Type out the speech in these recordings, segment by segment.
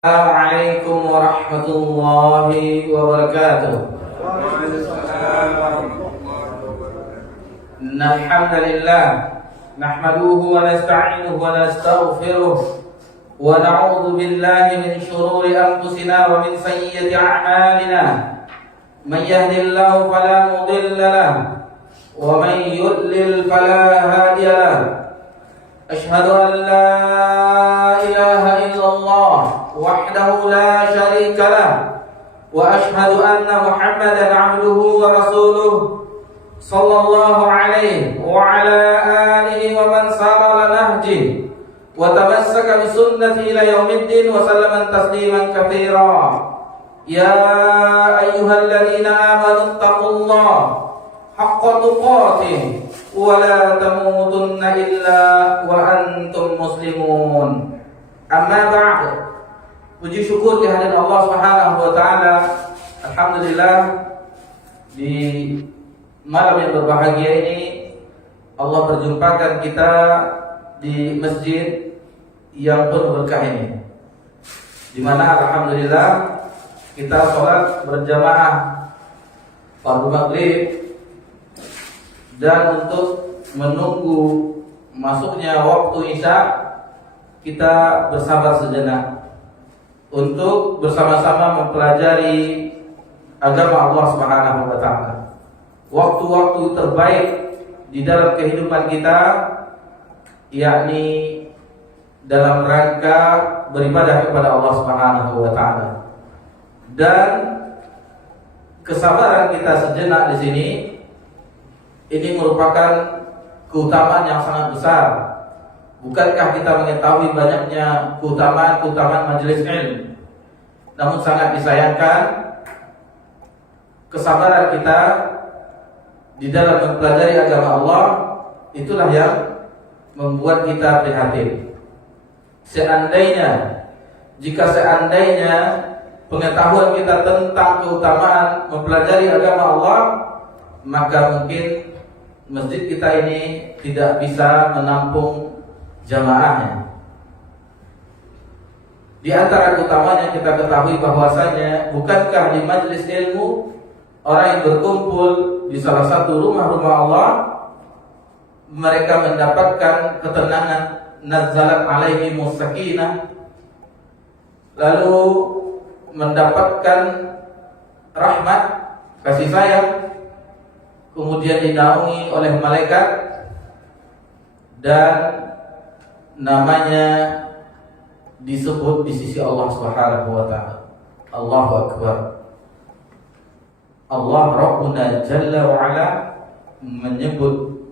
Assalamualaikum warahmatullahi wabarakatuh. Alhamdulillah, nahmaduhu wa nasta'inuhu wa nastaghfiruh wa na'udzu billahi min shururi anfusina wa min sayyiati a'malina. Man yahdihillahu fala mudilla lahu wa man yudlil fala hadiya lahu. Ashhadu an la ilaha illallah wahdahu la syarika lah wa ashhadu anna Muhammadan abduhu wa rasuluh sallallahu alaihi wa ala alihi wa man sara ala nahji wa tamassaka bi sunnati ila yaumiddin wa sallama tasliman katsira. Ya ayyuhalladzina amanu taqullaha haqqa tuqatih wa la tamutunna illa wa antum muslimun. Amma ba'd. Puji syukur kehadiran Allah Subhanahu wa taala. Alhamdulillah, di malam yang berbahagia ini Allah perjumpakan kita di masjid yang penuh berkah ini, di mana alhamdulillah kita sholat berjamaah fardu maghrib. Dan untuk menunggu masuknya waktu Isya, kita bersabar sejenak untuk bersama-sama mempelajari agama Allah Subhanahu wa taala. Waktu-waktu terbaik di dalam kehidupan kita, yakni dalam rangka beribadah kepada Allah Subhanahu wa taala. Dan kesabaran kita sejenak di sini ini merupakan keutamaan yang sangat besar. Bukankah kita mengetahui banyaknya keutamaan majelis ilmu? Namun sangat disayangkan kesabaran kita di dalam mempelajari agama Allah itulah yang membuat kita prihatin. Jika seandainya pengetahuan kita tentang keutamaan mempelajari agama Allah, maka mungkin masjid kita ini tidak bisa menampung jamaahnya. Di antara keutamanya kita ketahui bahwasanya bukankah di majelis ilmu orang yang berkumpul di salah satu rumah-rumah Allah, mereka mendapatkan ketenangan, nazzalat alaihimus sakinah, lalu mendapatkan rahmat, kasih sayang, kemudian dinaungi oleh malaikat, dan namanya disebut di sisi Allah Subhanahu wa taala. Allahu akbar. Allah Rabbuna Jalla wa Ala menyebut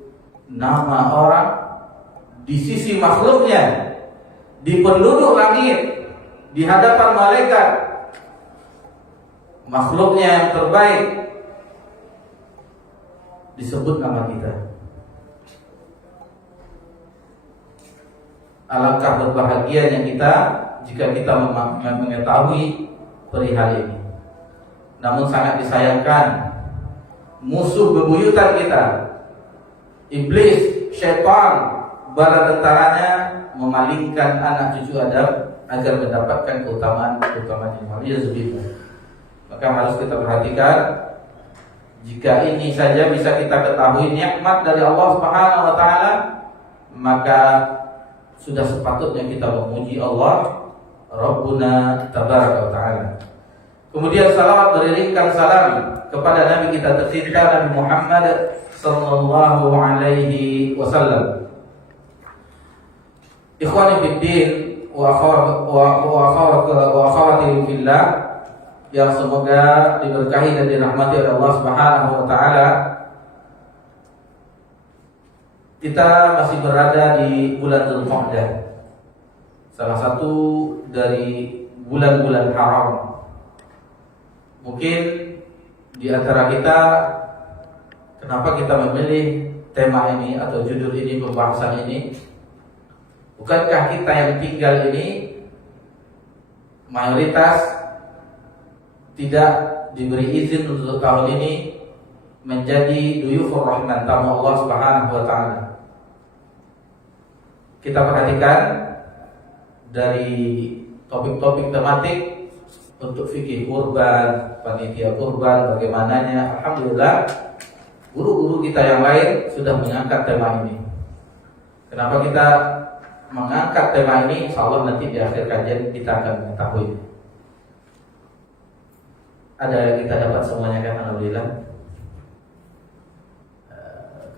nama orang di sisi makhluknya, di penduduk langit, di hadapan malaikat, makhluknya yang terbaik, disebut nama kita. Alangkah berbahagianya kita jika kita mengetahui perihal ini. Namun sangat disayangkan, musuh bebuyutan kita, iblis, syaitan, bala tentaranya memalingkan anak cucu Adam agar mendapatkan keutamaan yang waliyadzubillah. Maka harus kita perhatikan. Jika ini saja bisa kita ketahui nikmat dari Allah Subhanahu wa taala, maka sudah sepatutnya kita memuji Allah Rabbuna Tabaraka wa taala. Kemudian salawat beriringkan salam kepada Nabi kita tercinta Nabi Muhammad sallallahu alaihi wasallam. Ikhwani fid din wa akhawati fillah, yang semoga diberkahi dan dirahmati oleh Allah Subhanahu wa taala. Kita masih berada di bulan Dzulqa'dah, salah satu dari bulan-bulan haram. Mungkin di antara kita, kenapa kita memilih tema ini atau judul ini, pembahasan ini? Bukankah kita yang tinggal ini mayoritas tidak diberi izin untuk tahun ini menjadi duyufur rahman, tamu Allah Subhanahu wa taala? Kita perhatikan dari topik-topik tematik untuk fikih kurban, panitia kurban, bagaimananya. Alhamdulillah, guru-guru kita yang lain sudah mengangkat tema ini. Kenapa kita mengangkat tema ini? Insya Allah nanti di akhir kajian kita akan mengetahui. Ada yang kita dapat semuanya kan? Alhamdulillah.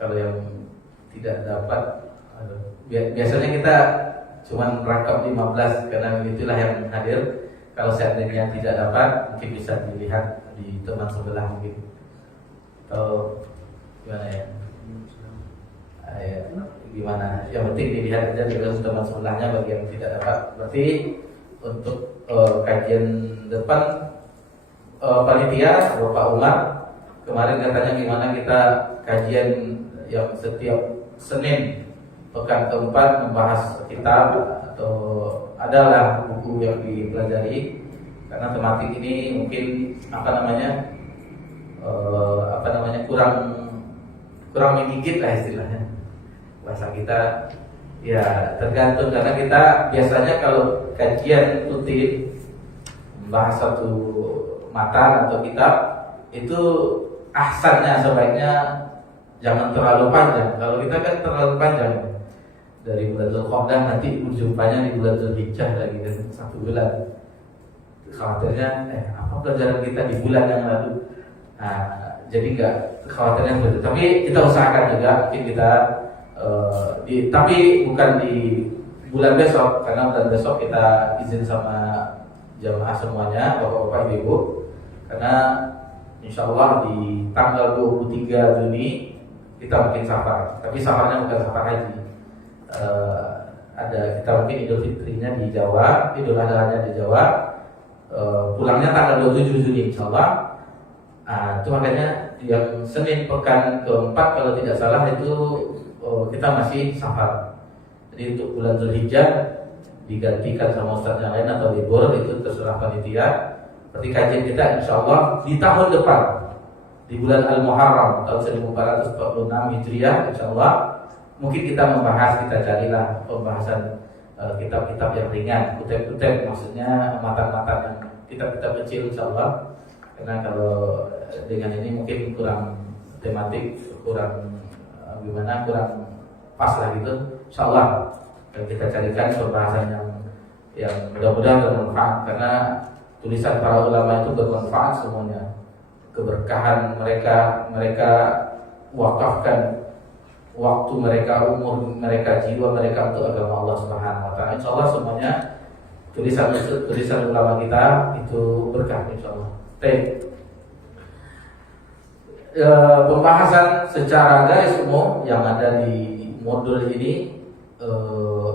Kalau yang tidak dapat, biasanya kita cuma rangkap 15 karena itulah yang hadir. Kalau seandainya tidak dapat, mungkin bisa dilihat di teman sebelah mungkin. Atau gimana ya? Gimana? Yang penting dilihat aja di teman sebelahnya bagi yang tidak dapat. Berarti untuk kajian depan panitia Bapak Umar kemarin katanya gimana kita kajian yang setiap Senin pekan keempat membahas kitab atau adalah buku yang dipelajari, karena tematik ini mungkin kurang menggigit lah istilahnya bahasa kita ya, tergantung karena kita biasanya kalau kajian rutin membahas satu matan atau kitab itu ahsannya sebaiknya jangan terlalu panjang. Kalau kita kan terlalu panjang dari bulan Dzulqa'dah nanti berjumpanya di bulan Dzulhijjah lagi dan 1 bulan. Khawatirnya apa pelajaran kita di bulan yang lalu. Nah, jadi enggak khawatirnya begitu. Tapi kita usahakan juga mungkin kita tapi bukan di bulan besok, karena bulan besok kita izin sama jamaah semuanya, bapak-bapak, ibu-ibu, karena insya Allah di tanggal 23 Juni kita mungkin safar, tapi safarnya bukan safar haji. Ada kita mungkin Idul Fitrinya di Jawa, Idul Adhanya di Jawa, pulangnya tanggal 27 Juni insya Allah. Itu makanya yang Senin pekan keempat kalau tidak salah itu kita masih safar. Jadi untuk bulan Dzulhijjah digantikan sama ustaz yang lain atau libur itu terserah panitia. Berarti kajian kita insya Allah di tahun depan di bulan Al-Muharram tahun 1446 Hijriah insya Allah mungkin kita membahas, kita carilah pembahasan kitab-kitab yang ringan, kutip-kutip, maksudnya matan-matan yang kitab-kitab kecil insya Allah. Karena kalau dengan ini mungkin kurang tematik, kurang pas lah gitu. Insyaallah kita carikan pembahasan yang mudah-mudahan bermanfaat, karena tulisan para ulama itu bermanfaat semuanya. Keberkahan mereka wakafkan waktu mereka, umur mereka, jiwa mereka untuk agama Allah Subhanahu wa taala. Insyaallah semuanya tulisan ulama kita itu berkah insyaallah. Pembahasan secara garis umum yang ada di modul ini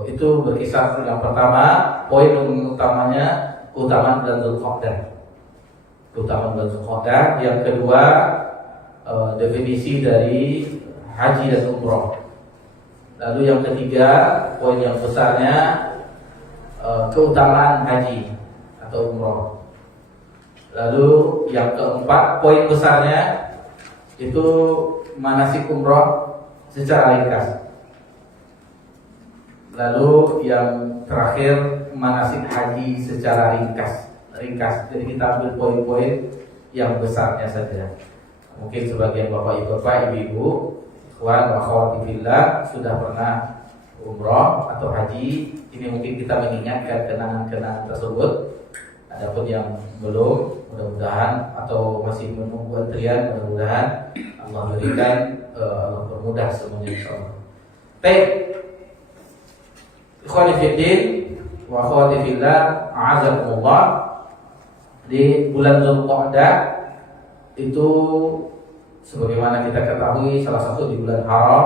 itu berkisar yang pertama, poin utamanya keutamaan bulan Dzulqa'dah. Keutamaan bulan Dzulqa'dah. Yang kedua, definisi dari haji dan umroh. Lalu yang ketiga, poin yang besarnya keutamaan haji atau umroh. Lalu yang keempat, poin besarnya itu manasik umroh secara ringkas. Lalu yang terakhir manasik haji secara ringkas. Jadi kita ambil poin-poin yang besarnya saja. Mungkin sebagian bapak-bapak, ibu-ibu, ikhwan wa akhwati fillah sudah pernah umroh atau haji. Ini mungkin kita mengingatkan kenangan-kenangan tersebut. Adapun yang belum, mudah-mudahan atau masih menunggu antrian, mudah-mudahan Allah berikan, Allah permudah semuanya insyaallah. Baik. Ikhwani fiddin wa akhwati fillah, a'azakumullah. Di bulan Dzulqa'dah itu sebagaimana kita ketahui salah satu di bulan haram,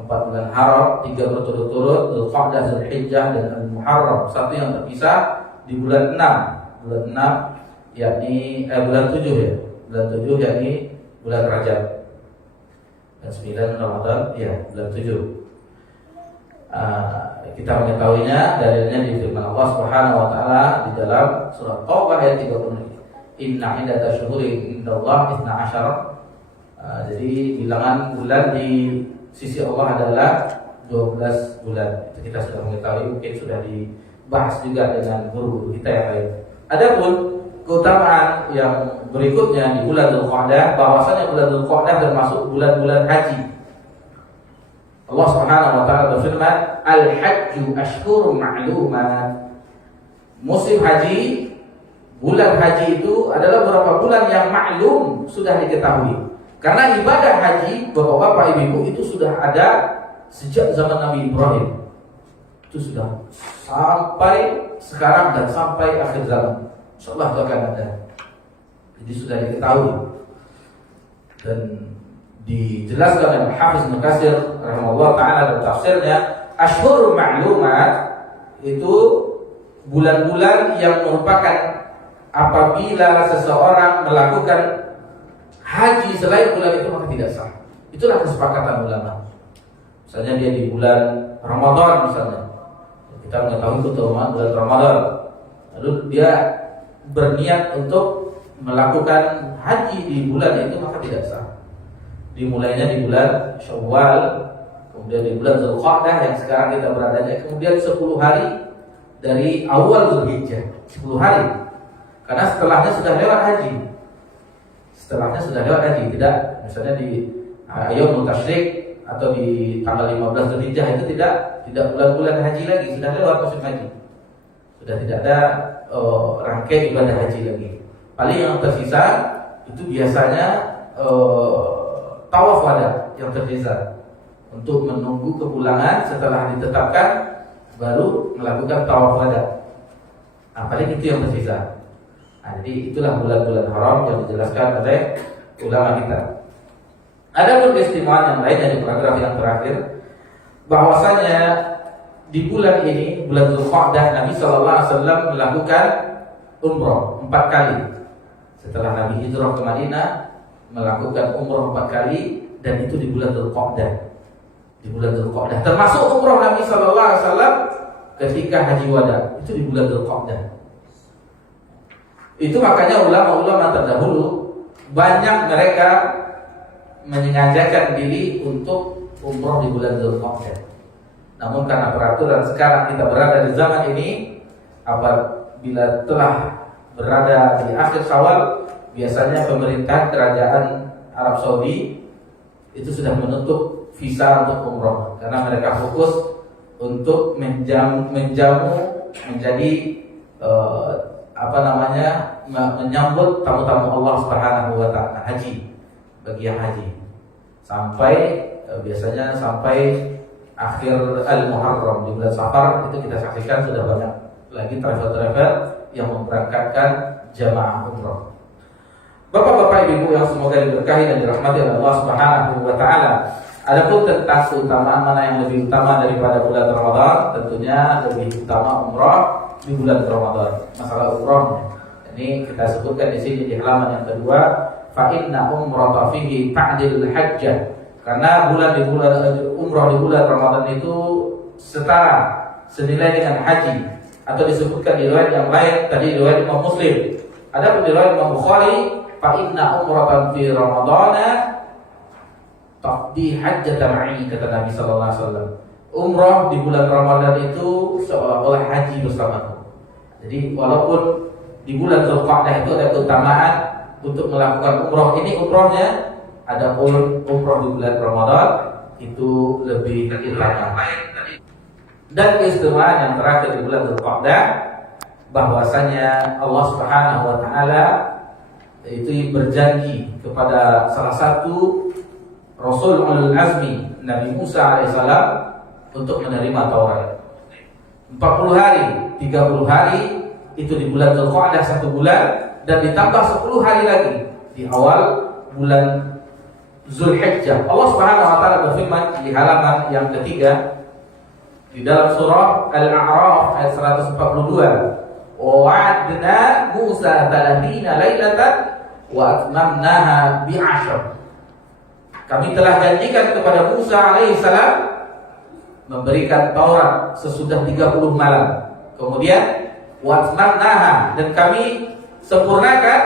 4 bulan haram, 3 berturut-turut, Dzulqa'dah, Dzulhijjah dan Al-Muharram. Satu yang terpisah di bulan 6 yakni bulan 7 ya. Bulan 7 yakni bulan Rajab. Dan 9 Ramadan ya, bulan 7. Kita mengetahuinya dalilnya di firman Allah Subhanahu wa taala di dalam surat Taubah ayat 30. Inna iddatash syuhuri indallahi 12. Jadi bilangan bulan di sisi Allah adalah 12 bulan. Itu kita sudah mengetahui, mungkin sudah bahas juga dengan guru kita yang lain. Adapun keutamaan yang berikutnya di bulan Dzulqa'dah, bahwasanya bulan Dzulqa'dah termasuk bulan-bulan haji. Allah Subhanahu wa taala berfirman, "Al-hajju ashhurun ma'lumat." Musim haji, bulan haji itu adalah beberapa bulan yang maklum, sudah diketahui. Karena ibadah haji, Bapak-bapak, Ibu-ibu, itu sudah ada sejak zaman Nabi Ibrahim. Itu sudah sampai sekarang dan sampai akhir zaman. Insyaallah itu akan ada. Jadi sudah diketahui. Dan dijelaskan oleh Hafiz Ibnu Katsir rahimahullah taala dalam tafsirnya, Ashhurul Ma'lumat itu bulan-bulan yang merupakan apabila seseorang melakukan haji selain bulan itu maka tidak sah. Itulah kesepakatan ulama. Misalnya dia di bulan Ramadan misalnya, kita mengetahui keutamaan bulan Ramadan, lalu dia berniat untuk melakukan haji di bulan itu maka tidak sah. Dimulainya di bulan Syawal, kemudian di bulan Dzulqa'dah yang sekarang kita beradanya, kemudian 10 hari dari awal Dzulhijjah, 10 hari. Karena setelahnya sudah lewat haji. Setelahnya sudah lewat haji, tidak misalnya di Yaumul Tasyrik atau di tanggal 15 Dzulhijjah itu tidak bulan-bulan haji lagi, sudah lewat musim haji. Sudah tidak ada rangkaian ibadah haji lagi. Paling yang tersisa itu biasanya tawaf wada yang tersisa untuk menunggu kepulangan setelah ditetapkan baru melakukan tawaf wada. Paling itu yang tersisa. Jadi itulah bulan-bulan haram yang dijelaskan oleh ulama kita. Ada pun keistimewaan yang lain dari paragraf yang terakhir, bahwasanya di bulan ini, bulan Dzulqa'dah, Nabi sallallahu alaihi wasallam melakukan umroh 4 kali. Setelah Nabi hijrah ke Madinah, melakukan umroh 4 kali, dan itu di bulan Dzulqa'dah. Di bulan Dzulqa'dah termasuk umroh Nabi sallallahu alaihi wasallam ketika haji wada, itu di bulan Dzulqa'dah. Itu makanya ulama-ulama terdahulu banyak mereka menyengajakan diri untuk umroh di bulan Dzulqa'dah. Namun karena peraturan sekarang kita berada di zaman ini, apabila telah berada di akhir Syawal, biasanya pemerintah kerajaan Arab Saudi itu sudah menutup visa untuk umroh karena mereka fokus untuk menjamu menjadi menyambut tamu-tamu Allah Subhanahu wa taala haji, bagi yang haji. Biasanya sampai akhir Al-Muharram di bulan Safar itu kita saksikan sudah banyak lagi travel-travel yang memberangkatkan jamaah umroh. Bapak-bapak, ibu-ibu yang semoga diberkahi dan dirahmati oleh Allah Subhanahu wa taala. Adapun tentang keutamaan mana yang lebih utama daripada bulan Ramadan, tentunya lebih utama umrah di bulan Ramadan. Masalah umrahnya ini kita sebutkan di sini di halaman yang kedua, fa inna umrata fihi ta'dil hajjah. Karena umrah di bulan Ramadan itu setara, senilai dengan haji, atau disebutkan di riwayat yang lain tadi riwayat Imam Muslim. Ada pun di riwayat Imam Bukhari, fa inna umratan fi Ramadana taqdi hajjatan ma'i, kata Nabi sallallahu alaihi wasallam. Umrah di bulan Ramadan itu seolah-olah haji bersamaku. Jadi walaupun di bulan Dzulqa'dah itu ada keutamaan untuk melakukan umrah, ini umrahnya, adapun umrah di bulan Ramadan itu lebih utama. Dan keistimewaan yang terakhir di bulan Dzulqa'dah, bahwasanya Allah Subhanahu wa taala itu berjanji kepada salah satu Rasul ulul azmi, Nabi Musa alaihissalam, untuk menerima Taurat. 40 hari, 30 hari itu di bulan Dzulqa'dah 1 bulan, dan ditambah 10 hari lagi di awal bulan Dzulhijjah. Allah Subhanahu wa taala berfirman di halaman yang ketiga di dalam surah Al-A'raf ayat 142, "Wa wa'adna Musa 30 lailatan wa atmamnaha bi'ashr." Kami telah janjikan kepada Musa alaihissalam memberikan Taurat sesudah 30 malam. Kemudian wa atmamnaha, dan kami sempurnakan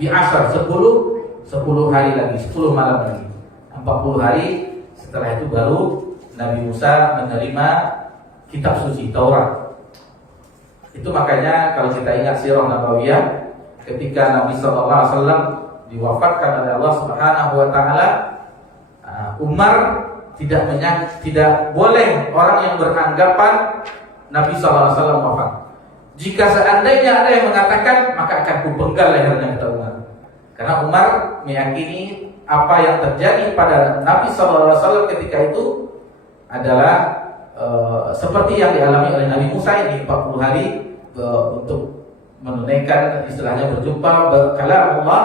bi'ashr, 10 hari lagi, 10 malam lagi, 40 hari. Setelah itu baru Nabi Musa menerima kitab suci Taurat. Itu makanya kalau kita ingat sirah Nabawiyah, ketika Nabi SAW diwafatkan oleh Allah Subhanahu Wa Taala, Umar tidak boleh orang yang beranggapan Nabi SAW wafat. Jika seandainya ada yang mengatakan, maka akan kupenggal lehernya, kata Umar. Karena Umar meyakini apa yang terjadi pada Nabi SAW ketika itu adalah seperti yang dialami oleh Nabi Musa ini 40 hari untuk menunaikan istilahnya berjumpa kalam Allah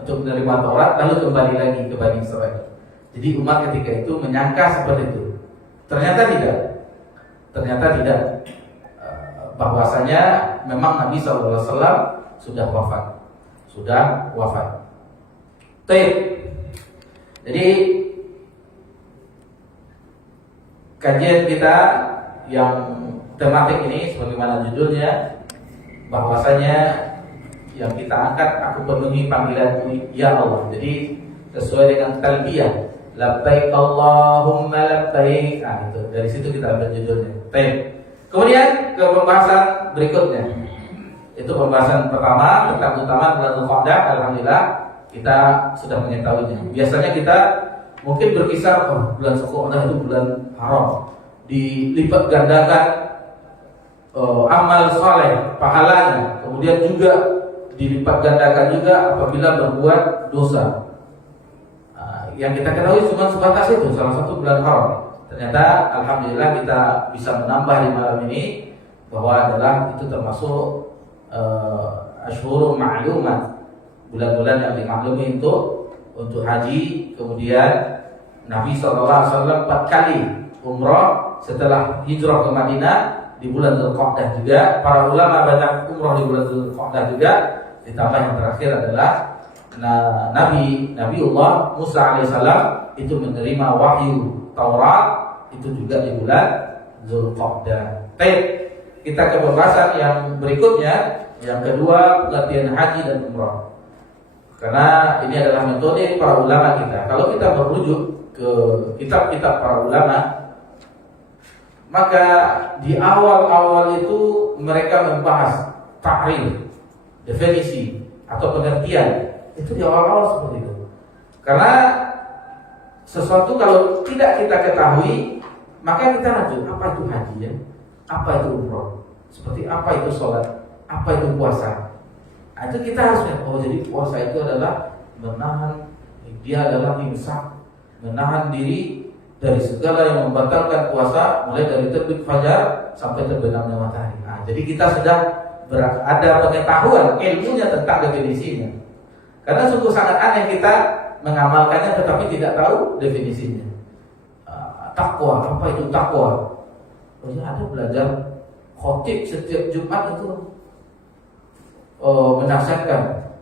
untuk menerima Taurat lalu kembali lagi ke Bani Israel. Jadi Umar ketika itu menyangka seperti itu. Ternyata tidak. Bahwasanya memang Nabi SAW sudah wafat. Baik. Jadi kajian kita yang tematik ini sebagaimana judulnya, bahwasanya yang kita angkat, aku penuhi panggilanmu ya Allah. Jadi sesuai dengan talbiyah, labbaik Allahumma labbaik. Itu dari situ kita ambil judulnya. Baik. Kemudian ke pembahasan berikutnya. Itu pembahasan pertama tentang keutamaan bulan Dzulqa'dah. Alhamdulillah kita sudah mengetahuinya. Biasanya kita mungkin berkisar, bulan Dzulqa'dah itu bulan haram, dilipat gandakan amal saleh, pahalanya, kemudian juga dilipat gandakan juga apabila berbuat dosa. Yang kita ketahui cuma sebatas itu, salah satu bulan haram. Ternyata alhamdulillah kita bisa menambah di malam ini bahwa adalah itu termasuk asyhurul ma'lumat, bulan-bulan yang dimaklumi untuk haji. Kemudian Nabi SAW 4 kali umrah setelah hijrah ke Madinah di bulan Dzulqa'dah juga. Para ulama banyak umrah di bulan Dzulqa'dah juga. Ditambah yang terakhir adalah Nabiullah Musa alaihissalam itu menerima wahyu Taurat itu juga di bulan Dzulqa'dah. Baik, kita ke pembahasan yang berikutnya, yang kedua, latihan haji dan umrah. Karena ini adalah metode para ulama kita. Kalau kita merujuk ke kitab-kitab para ulama, maka di awal-awal itu mereka membahas ta'rif, definisi atau pengertian. Itu di awal-awal seperti itu. Karena sesuatu kalau tidak kita ketahui, maka kita lanjut, apa itu haji ya? Apa itu umrah? Seperti apa itu sholat? Apa itu puasa? Nah, itu kita harus lihat, jadi puasa itu adalah dia adalah imsak, menahan diri dari segala yang membatalkan puasa, mulai dari terbit fajar sampai terbenamnya matahari. Nah, jadi kita sudah ada pengetahuan ilmunya tentang definisinya. Karena sungguh sangat aneh kita mengamalkannya tetapi tidak tahu definisinya. Takwa, apa itu takwa? Ada belajar khotib setiap Jumat itu menasihatkan,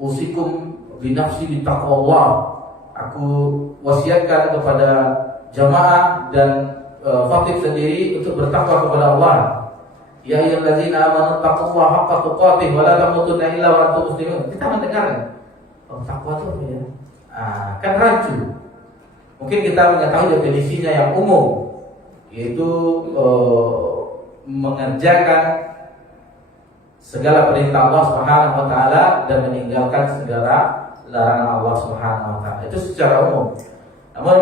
usikum binafsi bitaqwallah. Aku wasiatkan kepada jamaah dan khotib sendiri untuk bertakwa kepada Allah. Ya ayyuhallazina amanu taqullaha haqqa tuqatih wa la tamutunna illa wa antum muslimun. Kita mendengarnya. Takwa itu apa ya? Kan rancu. Mungkin kita mengetahui definisinya yang umum, yaitu mengerjakan segala perintah Allah Subhanahu wa taala dan meninggalkan segala larangan Allah Subhanahu wa taala. Itu secara umum. Namun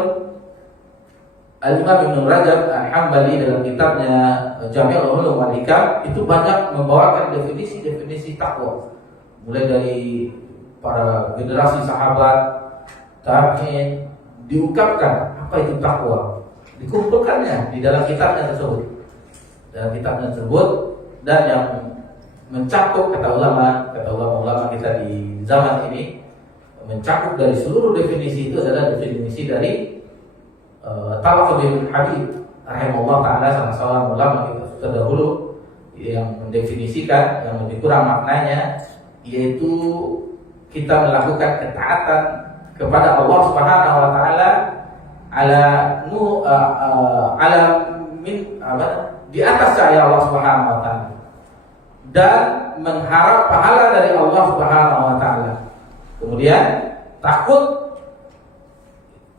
Al-Imam Ibnu Rajab Al-Hambali dalam kitabnya Jami'ul Ulum wal Hikam itu banyak membawakan definisi takwa. Mulai dari para generasi sahabat, tabi'in, diungkapkan apa itu takwa. Dikumpulkannya di dalam kitabnya tersebut. Dan yang mencakup kata ulama kita di zaman ini, mencakup dari seluruh definisi itu adalah definisi dari Talaq bin Habib rahimahullah taala, salah seorang ulama kita terdahulu yang mendefinisikan yang lebih kurang maknanya, yaitu kita melakukan ketaatan kepada Allah Subhanahu wa taala di atas cahaya Allah Subhanahu wa taala dan mengharap pahala dari Allah Subhanahu wa taala. Kemudian takut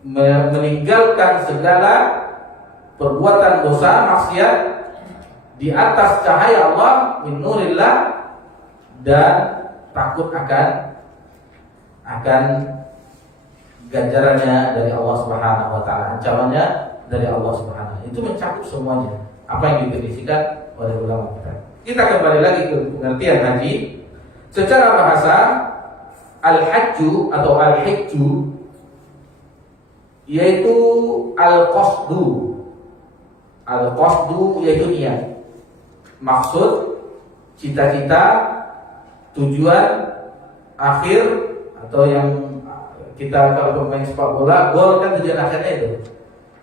meninggalkan segala perbuatan dosa, maksiat di atas cahaya Allah, min nurillah, dan takut akan ganjarannya dari Allah Subhanahu wa taala, ancamannya dari Allah Subhanahu. Itu mencakup semuanya apa yang didefinisikan oleh ulama kita. Kita kembali lagi ke pengertian haji. Secara bahasa, al-hajju atau al-hijju yaitu al-qasdu. Al-qasdu yaitu niat, maksud, cita-cita, tujuan akhir, atau yang kita kalau pemain sepak bola, gol kan tujuan akhirnya itu,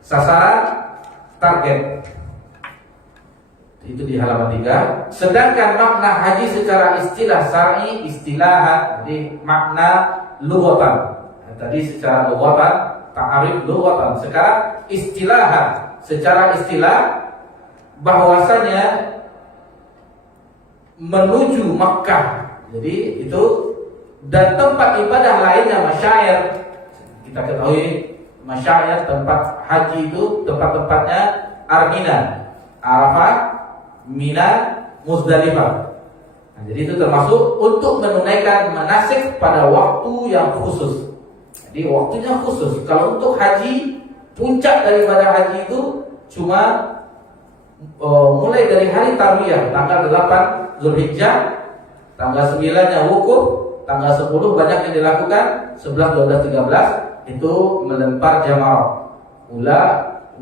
sasaran, target. Itu di halaman 3. Sedangkan makna haji secara istilah syar'i, istilahan, jadi makna lughatan. Tadi secara lughatan, ta'arif lughatan. Sekarang istilahan, secara istilah bahwasanya menuju Makkah. Jadi itu, dan tempat ibadah lainnya masyair. Kita ketahui masyair, tempat haji itu tempat-tempatnya Armina, Arafah, Mina, Muzdalifah. Nah, jadi itu termasuk untuk menunaikan manasik pada waktu yang khusus. Jadi waktunya khusus. Kalau untuk haji, puncak daripada haji itu cuma mulai dari hari tarwiyah, tanggal 8 Zulhijjah, tanggal 9-nya wukuf, tanggal 10 banyak yang dilakukan, 11, 12, 13 itu melempar jamaah, ula,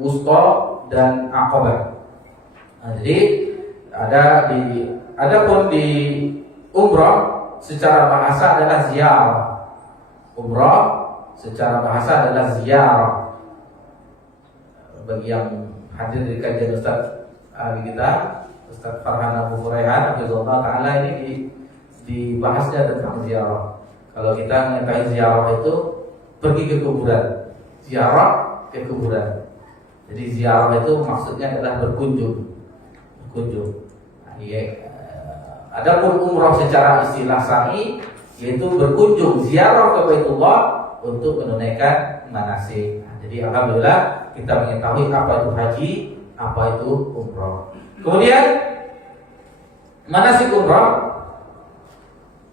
wusta, dan aqabah. Nah, jadi adapun di umrah secara bahasa adalah ziarah. Umrah secara bahasa adalah ziarah. Bagi yang hadir di kajian Ustaz kita, Ustaz Farhan Abu Furaihan, Hafizullah Ta'ala, ini dibahasnya tentang ziarah. Kalau kita mengetahui ziarah itu pergi ke kuburan, ziarah ke kuburan. Jadi ziarah itu maksudnya adalah berkunjung. Nah, adapun umrah secara istilah syar'i yaitu berkunjung, ziarah ke Baitullah untuk menunaikan manasik. Nah, jadi alhamdulillah kita mengetahui apa itu haji, apa itu umrah. Kemudian manasik umrah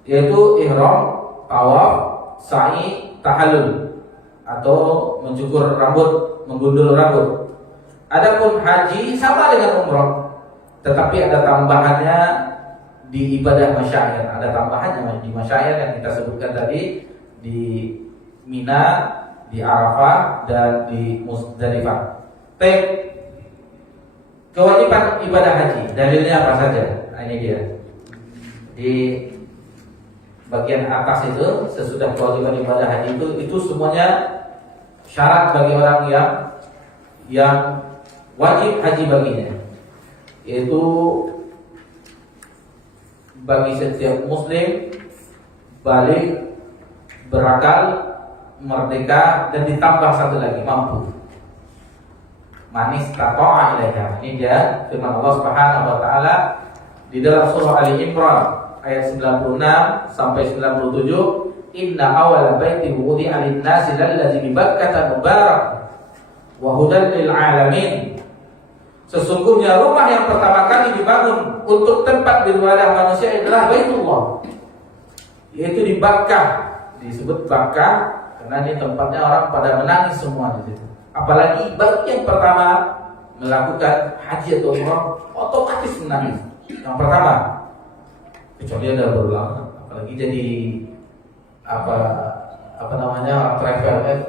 yaitu ihram, tawaf, sa'i, tahallul atau mencukur rambut, menggundul rambut. Adapun haji sama dengan umrah, tetapi ada tambahannya di ibadah masyair. Ada tambahannya di masyair yang kita sebutkan tadi, di Mina, di Arafah, dan di Muzdalifah. Kewajiban ibadah haji, dalilnya apa saja? Nah, ini dia. Di bagian atas itu, sesudah kewajiban ibadah haji itu semuanya syarat bagi orang yang wajib haji baginya, yaitu bagi setiap muslim balik, berakal, merdeka, dan ditambah satu lagi, mampu. Manis taqa'a ilaiha. Ini dia firman Allah Subhanahu wa taala di dalam surah Ali Imran ayat 96 sampai 97. Inna awwala baiti wudi'a lin-nasi lallazi bi Bakkah mubarak wa hudan lil alamin. Sesungguhnya rumah yang pertama kali dibangun untuk tempat beribadah manusia adalah Baitullah, yaitu di Bakkah. Disebut Bakkah karena ini tempatnya orang pada menangis semua di situ. Apalagi bagi yang pertama melakukan haji atau umrah, otomatis menangis. Yang pertama, kecuali ada berulang, apalagi jadi travel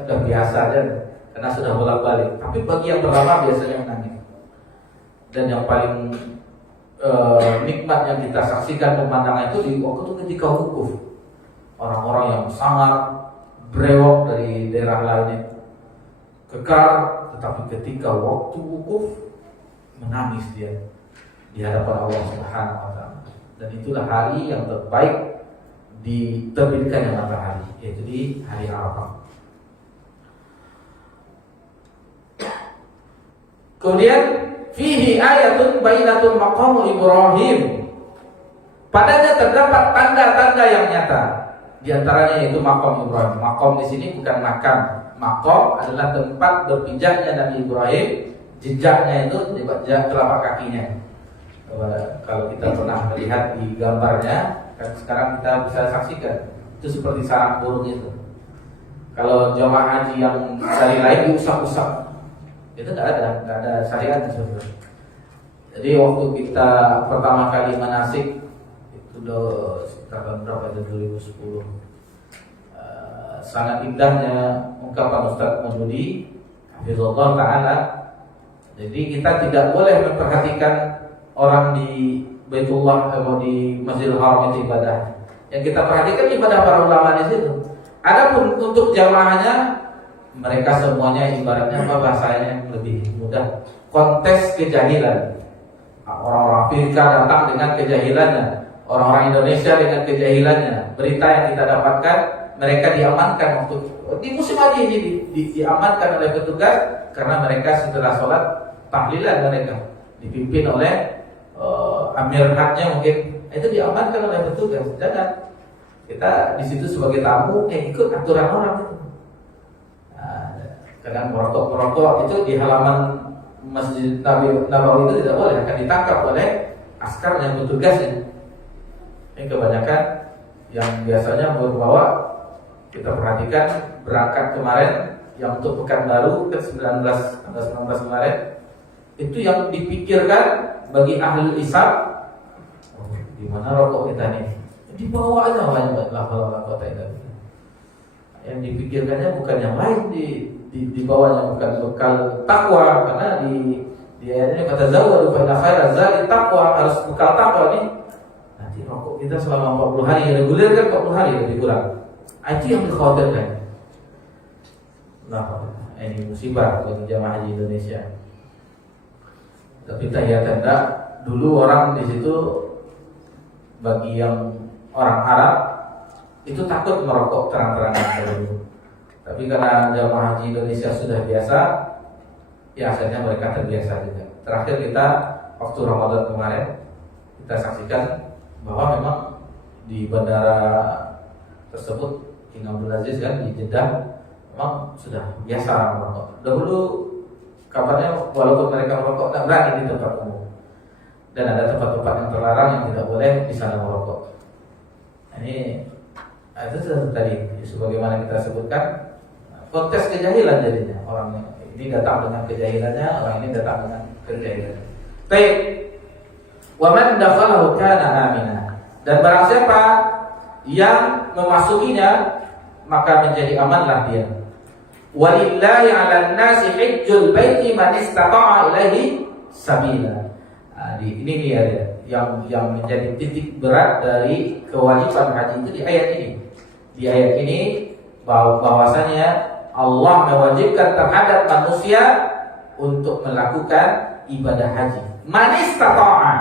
sudah biasa dan karena sudah bolak-balik. Tapi bagi yang pertama biasanya menangis. Dan yang paling nikmat yang kita saksikan pemandangan itu di waktu ketika wukuf. Orang-orang yang sangat brewok dari daerah lainnya kekar, tetapi ketika waktu wukuf menangis dia di hadapan Allah Subhanahu wa taala. Dan itulah hari yang terbaik diterbitkannya matahari, yaitu di hari Arafah. Kemudian fihi ayatun bainatun maqamu Ibrahim. Padanya terdapat tanda-tanda yang nyata. Di antaranya yaitu maqam Ibrahim. Maqam di sini bukan makam. Maqam adalah tempat berpijaknya Nabi Ibrahim, jejaknya itu di telapak kakinya. Kalau kita pernah melihat di gambarnya, kan sekarang kita bisa saksikan itu seperti sarang burung itu. Kalau jamaah haji yang dari lain diusap-usap, itu nggak ada syariatnya sebenarnya. Jadi waktu kita pertama kali manasik itu tahun berapa itu 2010, sangat indahnya ungkapan Ustaz Maududi Hafizullah Ta'ala. Jadi kita tidak boleh memperhatikan orang di Baitullah atau di Masjidil Haram itu ibadah. Yang kita perhatikan ibadah para ulama di situ. Adapun untuk jamaahnya, mereka semuanya ibaratnya apa bahasanya lebih mudah, kontes kejahilan. Orang-orang Afrika datang dengan kejahilannya, orang-orang Indonesia dengan kejahilannya. Berita yang kita dapatkan, mereka diamankan waktu di musim haji ini diamankan oleh petugas karena mereka setelah sholat tahlilan mereka dipimpin oleh amir hajnya mungkin, itu diamankan oleh petugas. Jangan kita di situ sebagai tamu ikut aturan orang itu. Kadang merokok itu di halaman Masjid Nabawi itu tidak boleh, akan ditangkap oleh askar yang bertugasnya. Ini kebanyakan yang biasanya berbawa, kita perhatikan berangkat kemarin yang untuk Pekanbaru ke 19 kemarin, itu yang dipikirkan bagi ahli isab, di mana rokok kita nih, dibawa aja banyak lah kota itu. Yang dipikirkannya bukan yang lain, dibawanya bukan bekal takwa, karena di ayatnya kata zawadu fa inna khairaz zadi taqwa, harus bekal takwa nih. Nanti rokok kita selama 40 hari reguler kan 40 hari lebih kurang. Itu yang dikhawatirkan. Nah, ini musibah bagi jamaah haji Indonesia. Tapi tahiyatan enggak, dulu orang di situ bagi yang orang Arab itu takut merokok terang-terangan dulu. Tapi karena jamaah haji Indonesia sudah biasa, ya akhirnya mereka terbiasa juga. Terakhir kita waktu Ramadan kemarin kita saksikan bahwa memang di bandara tersebut King Abdul Aziz kan di Jeddah memang sudah biasa merokok. Dahulu kabarnya walaupun mereka merokok tak berani di tempat umum, dan ada tempat-tempat yang terlarang yang tidak boleh di sana merokok. Ini itu tadi sebagaimana kita sebutkan, kontes kejahilan jadinya. Orang ini datang dengan kejahilannya, orang ini datang dengan kejahilannya. Baik. Wa man dakhalahu kana amina. Dan barang siapa yang memasukinya maka menjadi amanlah dia. Walillahi 'alan nasi hajjul baiti man istata'a ilaihi sabila. Ini dia yang menjadi titik berat dari kewajiban haji itu di ayat ini. Di ayat ini bahwasanya Allah mewajibkan terhadap manusia untuk melakukan ibadah haji. Man istata'a,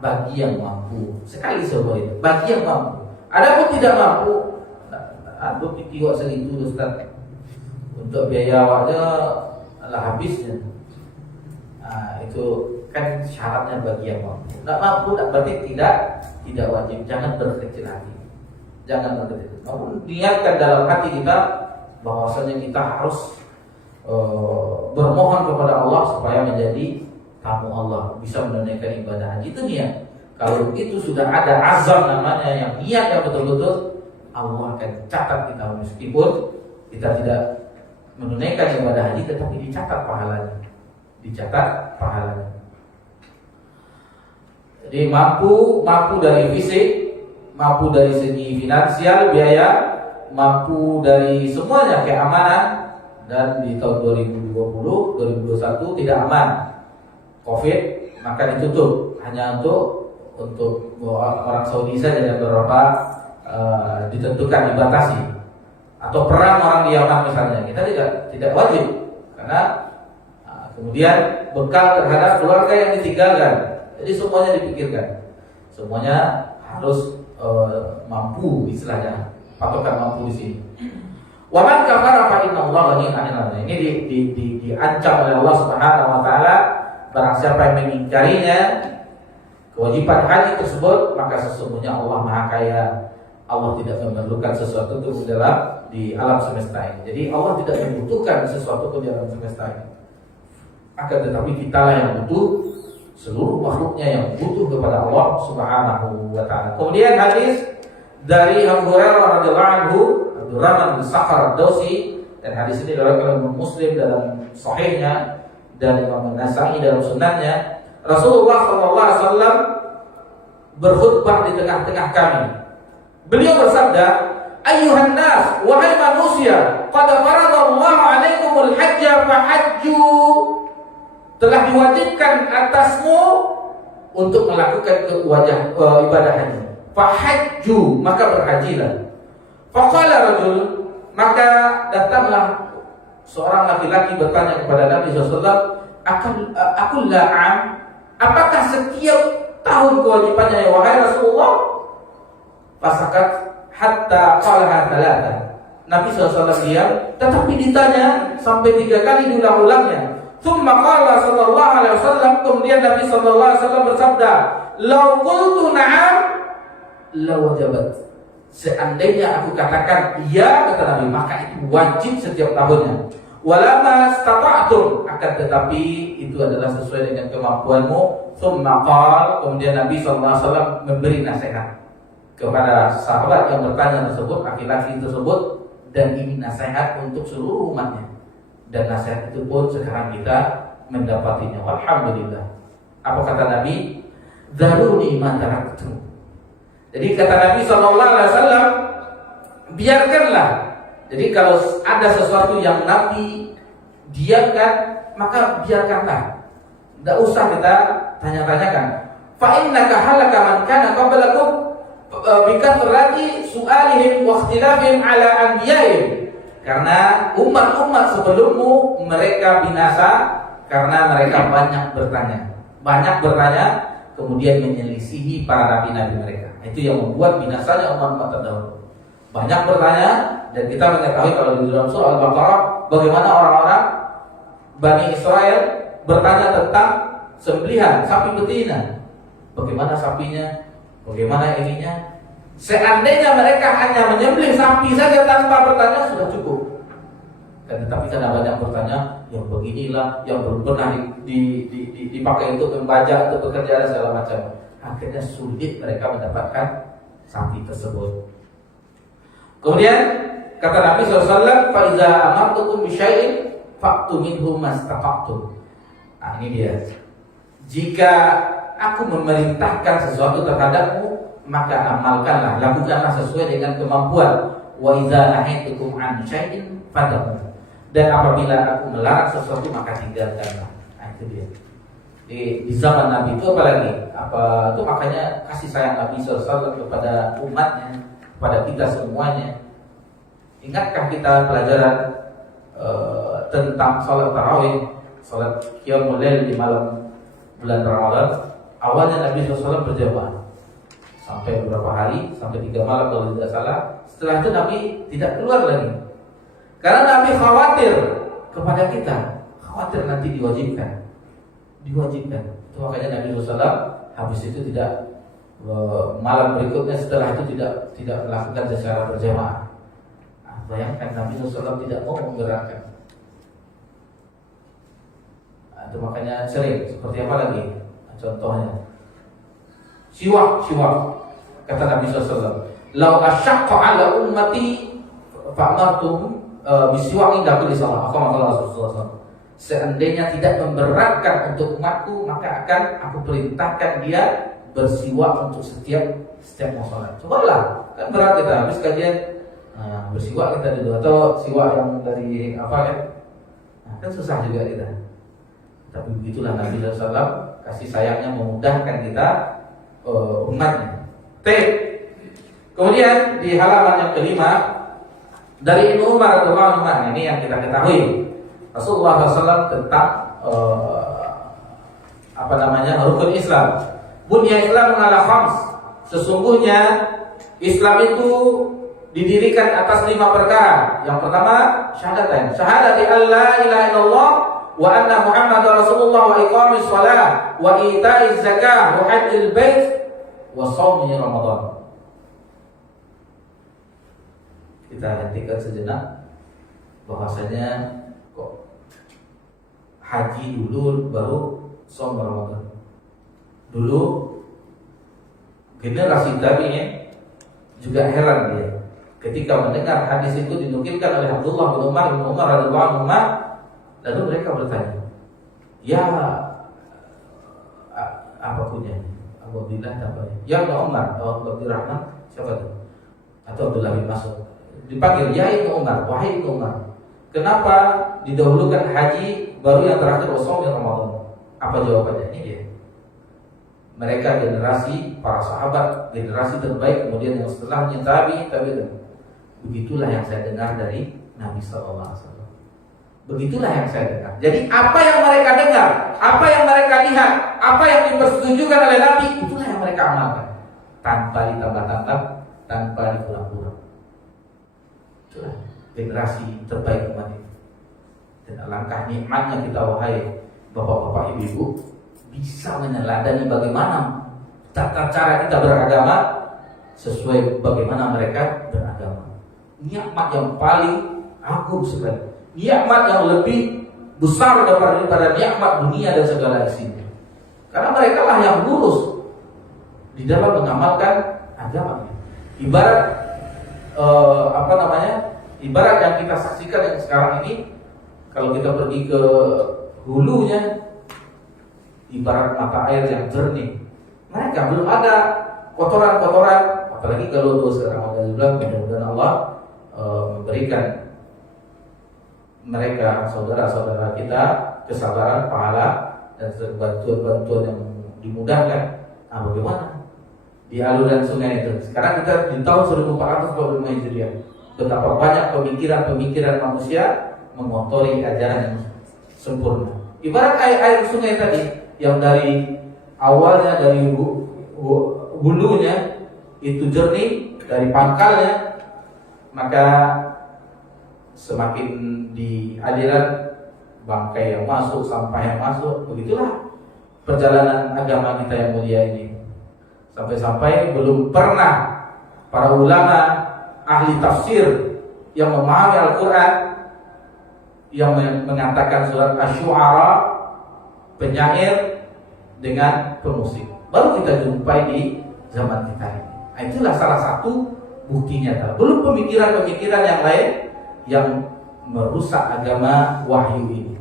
bagi yang mampu. Sekali sebuah itu, bagi yang mampu. Adapun tidak mampu, aduh pikir segitu Ustaz. Untuk biaya awaknya lah habisnya. Itu kan syaratnya bagi yang mampu. Tidak mampu berarti tidak wajib. Jangan berkecil hati. Jangan berkecil. Namun niatkan dalam hati kita bahwasanya kita harus bermohon kepada Allah supaya menjadi tamu Allah, bisa menunaikan ibadah haji. Itu niat. Kalau itu sudah ada azam namanya, yang niat yang betul-betul, Allah akan catat kita, meskipun kita tidak menunaikan ibadah haji, tetapi dicatat pahalanya. Dicatat pahalanya. Jadi mampu dari fisik, mampu dari segi finansial, biaya, mampu dari semuanya, keamanan. Dan di tahun 2020, 2021 tidak aman COVID, maka ditutup hanya untuk orang Saudi saja, dan beberapa ditentukan, dibatasi. Atau perang orang di Yaman misalnya, kita tidak wajib, karena kemudian bekal terhadap keluarga yang ditinggalkan. Jadi semuanya dipikirkan, semuanya harus mampu, istilahnya patokan mampu di sini. Wa man kafara fa innallaha ghaniyyun 'anil 'alamin. Ini diancam oleh Allah Subhanahu wa taala, barang siapa yang mengingkarinya kewajiban haji tersebut, maka sesungguhnya Allah Maha Kaya. Allah tidak memerlukan sesuatu itu di alam semesta ini. Jadi Allah tidak membutuhkan sesuatu di alam semesta ini. Akan tetapi kita lah yang butuh seluruh makhluknya yang butuh kepada Allah Subhanahu wa taala. Kemudian hadis dari Abu Hurairah radhiyallahu anhu, Abdurrahman bin Sakhar ad-Dausi, dan hadis ini diriwayatkan oleh Muslim dalam sahihnya dan Imam An-Nasa'i dalam sunannya. Rasulullah sallallahu alaihi wasallam berkhutbah di tengah-tengah kami. Beliau bersabda, "Ayyuhan nas, wahai manusia, qad faradallahu 'alaikumul hajja fahajju." Telah diwajibkan atasmu untuk melakukan ibadah haji. Fahajju, maka berhajilah. Faqala rajul, maka datanglah seorang laki-laki bertanya kepada Nabi SAW, "Aqul la'am, apakah setiap tahun kewajibannya ya wahai Rasulullah?" Fasakat hatta qalaha thalatha. Nabi SAW diam, tetapi ditanya sampai 3 kali diulang-ulangnya. Tsumma qala sallallahu alaihi wasallam, kemudian Nabi sallallahu alaihi wasallam bersabda, "Lau qultu na'am la wajabat." Seandainya aku katakan iya, kata Nabi, maka itu wajib setiap tahunnya. Walama stata'tum, akan tetapi itu adalah sesuai dengan kemampuanmu. Tsumma qala, kemudian Nabi sallallahu alaihi wasallam memberi nasihat kepada sahabat yang bertanya tersebut, laki-laki tersebut, dan ini nasihat untuk seluruh umatnya. Dan nasihat itu pun sekarang kita mendapatinya. Alhamdulillah. Apa kata Nabi? Daruni ma taraktu. Jadi kata Nabi SAW, biarkanlah. Jadi kalau ada sesuatu yang Nabi diamkan, maka biarkanlah. Tidak usah kita tanya-tanyakan. Fa innaka halaka man kana qablakum bikathrati su'alihim wa ikhtilafihim ala anbiya'ihim. Karena umat-umat sebelummu mereka binasa karena mereka banyak bertanya, kemudian menyelisihi para nabi-nabi mereka. Itu yang membuat binasanya umat-umat terdahulu. Banyak bertanya, dan kita mengetahui kalau di dalam surah Al-Baqarah bagaimana orang-orang Bani Israel bertanya tentang sembelihan sapi betina. Bagaimana sapinya? Bagaimana ininya? Seandainya mereka hanya menyembelih sapi saja tanpa bertanya sudah cukup. Tetapi karena banyak bertanya, yang beginilah, yang belum pernah dipakai untuk membaca, untuk bekerja dan segala macam. Akhirnya sulit mereka mendapatkan sapi tersebut. Kemudian kata Nabi SAW, "Fa iza amartukum bi syai'in fa'tu minhu mastaqtum." Nah, ini dia. Jika aku memerintahkan sesuatu terhadapmu, maka amalkanlah, lakukanlah sesuai dengan kemampuan. Wa idza nahaytukum an syai'in fadhabu. Dan apabila aku melarang sesuatu, maka tinggalkanlah. Nah, itu dia. Di zaman Nabi itu apalagi? Itu makanya kasih sayang Nabi SAW kepada umatnya, kepada kita semuanya. Ingatkah kita pelajaran tentang salat tarawih, salat qiyamul lail di malam bulan Ramadan? Awalnya Nabi SAW berjamaah sampai beberapa hari, sampai 3 malam kalau tidak salah. Setelah itu Nabi tidak keluar lagi, karena Nabi khawatir kepada kita, khawatir nanti diwajibkan. Itu makanya Nabi SAW habis itu tidak, malam berikutnya setelah itu tidak melakukan secara berjamaah. Nah, bayangkan Nabi SAW tidak mau menggerakkan. Nah, itu makanya sering seperti apa lagi? Nah, contohnya siwak. Kata Nabi SAW, "Lau asyaqqa ala ummati fa'amartum bisiwak inda kulli salat." Rasulullah, seandainya tidak memberatkan untuk umatku, maka akan aku perintahkan dia bersiwak untuk setiap mau salat. Cobalah, kan berat kita habis kajian, bersiwak kita dulu, atau siwak yang dari apa ya? Nah, kan susah juga kita. Tapi begitulah Nabi SAW, kasih sayangnya memudahkan kita umatnya. Kemudian di halaman yang kelima dari Ibnu Umar radhiyallahu anhu, ini yang kita ketahui Rasulullah SAW tentang rukun Islam. Bunya Islam ala khams. Sesungguhnya Islam itu didirikan atas 5 perkara. Yang pertama syahadatain, syahadati alla ilaha illallah wa anna Muhammadar Rasulullah, wa iqamis shalah, wa ita'iz zakah, wa hajjil bait, wa shaumi Ramadan. Kita hentikan sejenak, bahwasanya kok haji dulu baru shaum Ramadan. Dulu generasi tabi'in juga heran dia ketika mendengar hadis itu dinukilkan oleh Abdullah bin Umar radhiyallahu anhu, lalu mereka bertanya, ya apa punya Abu Abdillah apa ya Umar atau Abdurrahman siapa itu atau Abdullah bin Mas'ud dipanggil ya Ibnu Umar, wahai Ibnu Umar, kenapa didahulukan haji baru yang terakhir shaum Ramadan? Apa jawabannya? Ini dia. Mereka generasi para sahabat, generasi terbaik, kemudian yang setelahnya tabi'in. Begitulah yang saya dengar dari Nabi sallallahu alaihi wasallam. Begitulah yang saya dengar. Jadi apa yang mereka dengar, apa yang mereka lihat, apa yang dipersetujukan oleh Nabi, itulah yang mereka amalkan. Tanpa ditambah-tambah, tanpa dikurang-kurang. Itulah generasi terbaik umat ini. Dan alangkah nikmatnya kita wahai bapak-bapak, ibu-ibu, bisa meneladani bagaimana tata cara kita beragama sesuai bagaimana mereka beragama. Nikmat yang paling agung sekali, nikmat yang lebih besar daripada nikmat dunia dan segala isinya. Karena mereka lah yang lurus di dalam mengamalkan agama. Ibarat ibarat yang kita saksikan yang sekarang ini, kalau kita pergi ke hulunya, ibarat mata air yang jernih. Mereka belum ada kotoran-kotoran, apalagi kalau sekarang ada juga, mudah-mudahan Allah memberikan mereka saudara-saudara kita kesabaran, pahala dan bantuan-bantuan yang dimudahkan. Nah, bagaimana di aliran sungai itu? Sekarang kita di tahun 1445 Hijriah, betapa banyak pemikiran-pemikiran manusia mengotori ajaran yang sempurna. Ibarat air sungai tadi yang dari awalnya dari hulunya itu jernih, dari pangkalnya, maka semakin di aliran bangkai yang masuk, sampah yang masuk. Begitulah perjalanan agama kita yang mulia ini. Sampai-sampai belum pernah para ulama ahli tafsir yang memahami Al-Quran, yang mengatakan surat Asy-Syu'ara penyair dengan pemusik, baru kita jumpai di zaman kita ini. Nah, itulah salah satu buktinya. Belum pemikiran-pemikiran yang lain yang merusak agama wahyu ini.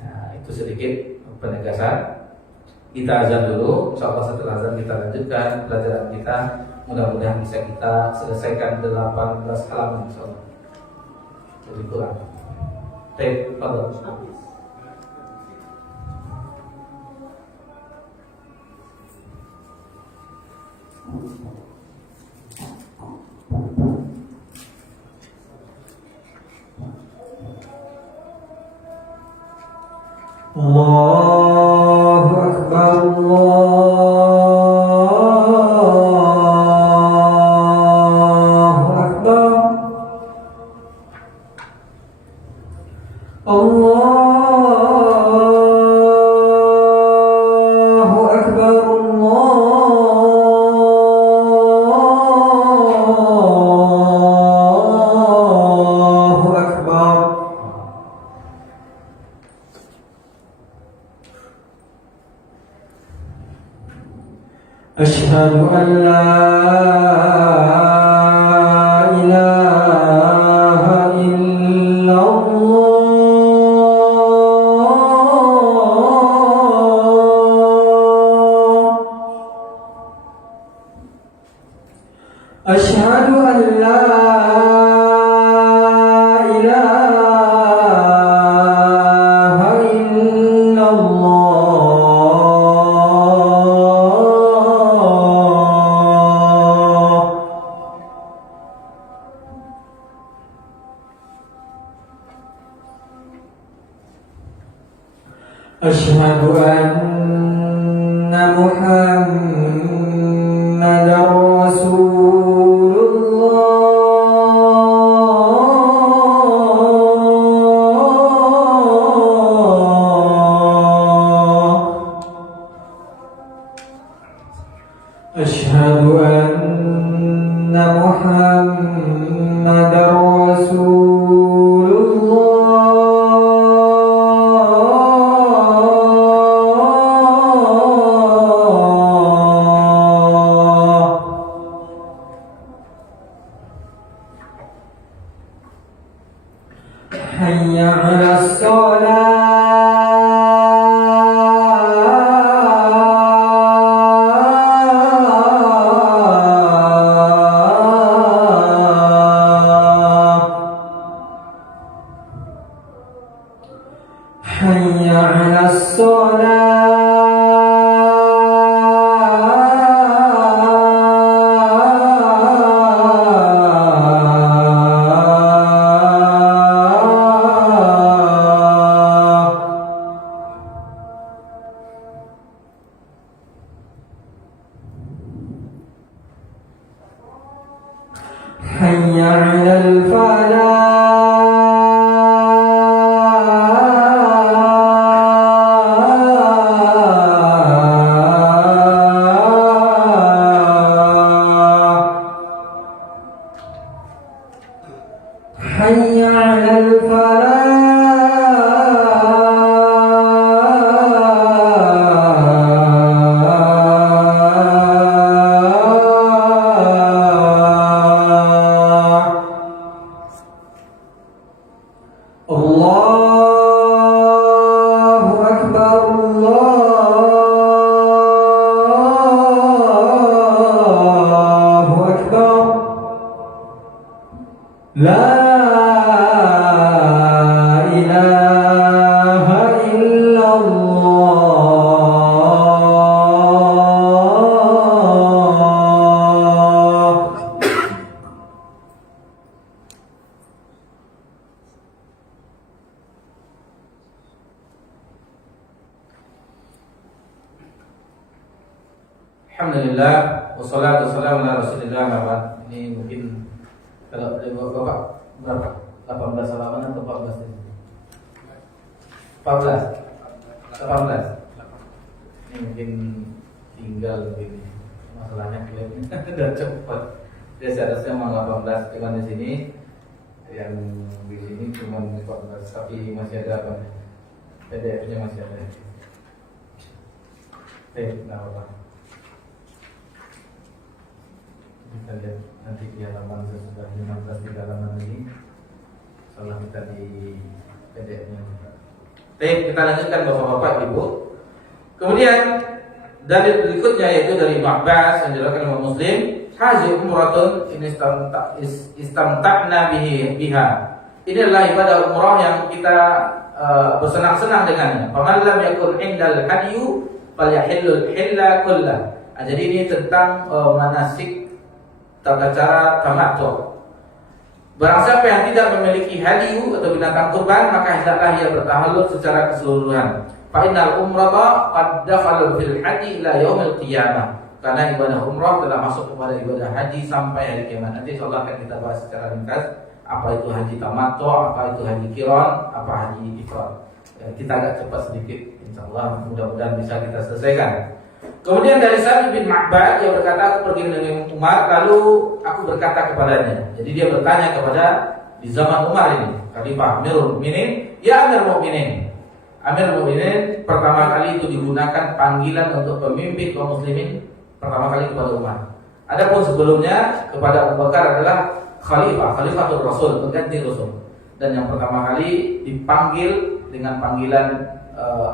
Nah, itu sedikit penegasan. Kita azan dulu, insyaallah setelah azan kita lanjutkan pelajaran kita. Mudah-mudahan bisa kita selesaikan 18 halaman insyaallah. Jadi kurang. Baik, Pak. Allahu Akbar, Allahu Akbar, Allahu Akbar, Allahu Akbar. Asyhadu an la ilaha illallah. Asyhadu an la ilaha illallah. Asyhadu anna Muhammadar Rasulullah. Asyhadu anna Muhammadar Rasulullah. حي على الصلاة حي على الصلاة حي على الفلاح حي على الفلاح الله أكبر الله أكبر لا إله إلا الله Alhamdulillah, wassalatu wassalamu ala Rasulillah. Ini mungkin kalau dari Bapak berapa? 18 halaman atau 14 ini? 14. 18. Ini mungkin tinggal begini. Masalahnya klaimnya udah cepat. Dia seharusnya mau 18, cuman di sini yang di sini cuma 14, tapi masih ada apa? PDF-nya masih ada. Nggak apa-apa. Kita lihat nanti di halaman sesudah 15 di halaman ini. Salah kita di PDF-nya. Baik, kita lanjutkan Bapak-bapak Ibu. Kemudian dalil berikutnya yaitu dari Ibnu Abbas yang diriwayatkan oleh Muslim, hazi umratun ini istamta'na biha. Ini adalah ibadah umrah yang kita bersenang-senang dengannya. Faman lam yakun indal hadiyu falyahillul hilla kullah. Jadi ini tentang manasik tata cara tamattu. Barang siapa yang tidak memiliki hadiyu atau binatang kurban, maka hendaklah ia bertahallul secara keseluruhan. Fa innal umrata qad dakhala fil haji ila yaumil qiyamah. Karena ibadah umrah telah masuk kepada ibadah haji sampai hari kiamat. Nanti insyaallah akan kita bahas secara ringkas apa itu haji tamattu, apa itu haji qiran, apa haji ifrad. Kita agak cepat sedikit, insyaallah mudah-mudahan bisa kita selesaikan. Kemudian dari Sa'id bin Ma'bad yang berkata, aku pergi dengan Umar, lalu aku berkata kepadanya. Jadi dia bertanya kepada di zaman Umar ini, Khalifah Amirul Mukminin, ya Amirul Mukminin. Amirul Mukminin pertama kali itu digunakan panggilan untuk pemimpin kaum muslimin pertama kali kepada Umar. Adapun sebelumnya kepada Abu Bakar adalah Khalifatul Rasul, pengganti Rasul. Dan yang pertama kali dipanggil dengan panggilan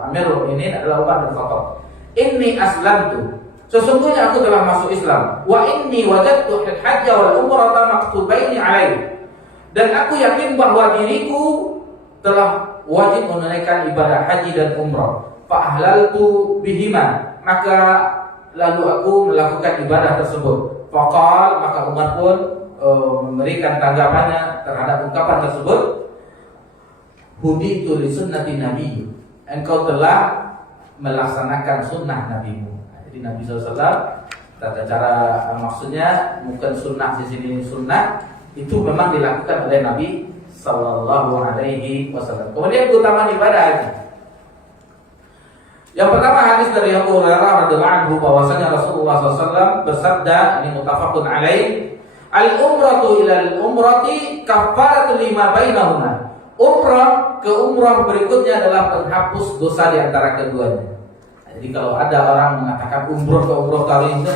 Amirul Mukminin adalah Umar bin Khattab. Inni aslamtu, sesungguhnya aku telah masuk Islam. Wa inni wajadtu al-hajj wal umrata maktubaini alaihi. Dan aku yakin bahwa diriku telah wajib menunaikan ibadah haji dan umrah. Fa ahlaltu bihima, maka lalu aku melakukan ibadah tersebut. Faqal, maka Umar pun memberikan tanggapannya terhadap ungkapan tersebut. Huditu li sunnati nabi, engkau telah melaksanakan sunnah nabimu. Jadi Nabi SAW tata cara maksudnya bukan sunnah di sini, sunnah itu memang dilakukan oleh Nabi Sallallahu Alaihi Wasallam. Kemudian keutamaan ibadah haji. Yang pertama hadis dari Abu Hurairah radhiyallahu anhu bahwasanya Rasulullah SAW bersabda, ini muttafaqun alaih, al-umratu ila al-umrati kafaratu lima bainahuma. Umrah ke umrah berikutnya adalah penghapus dosa di antara keduanya. Jadi kalau ada orang mengatakan umrah ke umrah kali ini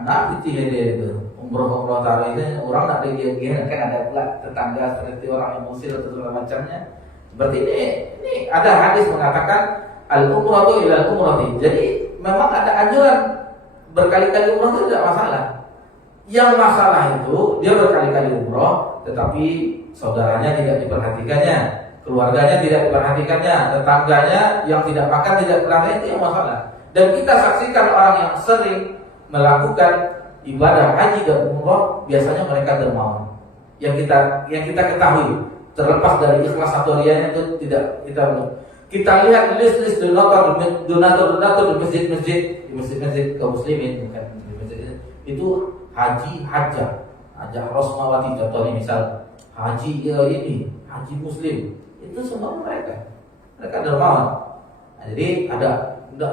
Karena putih dia itu umroh taruh itu orang nak pergi kan ada pula tetangga seperti orang yang Mesir atau segala macamnya. Seperti ini ada hadis mengatakan al-umratu ila al-umrati. Jadi memang ada anjuran berkali-kali umroh itu tidak masalah. Yang masalah itu dia berkali-kali umroh tetapi saudaranya tidak diperhatikannya, keluarganya tidak diperhatikannya, tetangganya yang tidak makan tidak diperhatikan, itu yang masalah. Dan kita saksikan orang yang sering melakukan ibadah haji dan umroh biasanya mereka dermawan. Yang kita ketahui terlepas dari ikhlas atau riya itu tidak kita lihat list donatur di masjid kaum muslimin, bukan di masjid itu haji hajah Rosmawati contohnya misal haji haji muslim itu semua mereka dermawan. Nah, jadi ada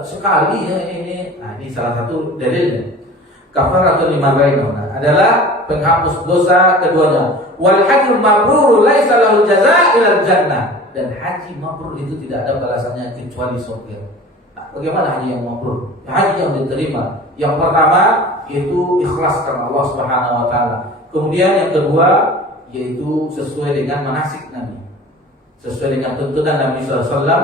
sekali ya ini. Nah, ini salah satu dalilnya. Kafaratul lima bainahuma adalah penghapus dosa keduanya. Wal hajjul mabrur laisa lahu jazaa' illa jannah. Dan haji mabrur itu tidak ada balasannya kecuali surga. Nah, bagaimana haji yang mabrur? Haji yang diterima. Yang pertama itu ikhlas karena Allah Subhanahu wa taala. Kemudian yang kedua yaitu sesuai dengan manasik Nabi. Sesuai dengan tuntunan Nabi sallallahu alaihi wasallam,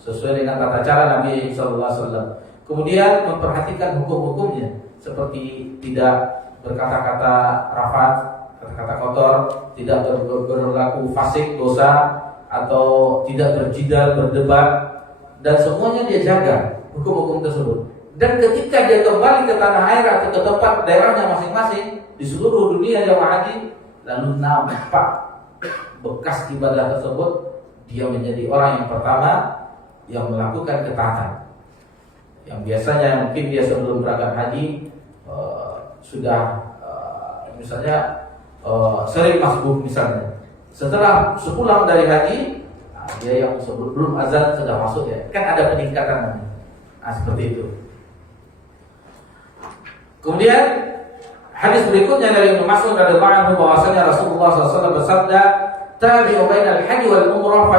sesuai dengan tata cara Nabi sallallahu alaihi wasallam. Kemudian memperhatikan hukum-hukumnya seperti tidak berkata-kata rafat, kata-kata kotor, tidak berlaku fasik, dosa, atau tidak berjidal, berdebat, dan semuanya dia jaga hukum-hukum tersebut. Dan ketika dia kembali ke tanah air atau ke tempat daerahnya masing-masing di seluruh dunia jamaah haji, lalu nampak bekas ibadah tersebut, dia menjadi orang yang pertama yang melakukan ketaatan. Yang biasanya mungkin dia sebelum berangkat haji sudah misalnya sering masbuk misalnya. Setelah sepulang dari haji, dia yang sebelum azan sudah masuk ya. Kan ada peningkatan. Nah, seperti itu. Kemudian hadis berikutnya dari Ibnu Mas'ud radhiyallahu anhu bahwasanya Rasulullah SAW bersabda, "Tabi'u bainal haji wal umrah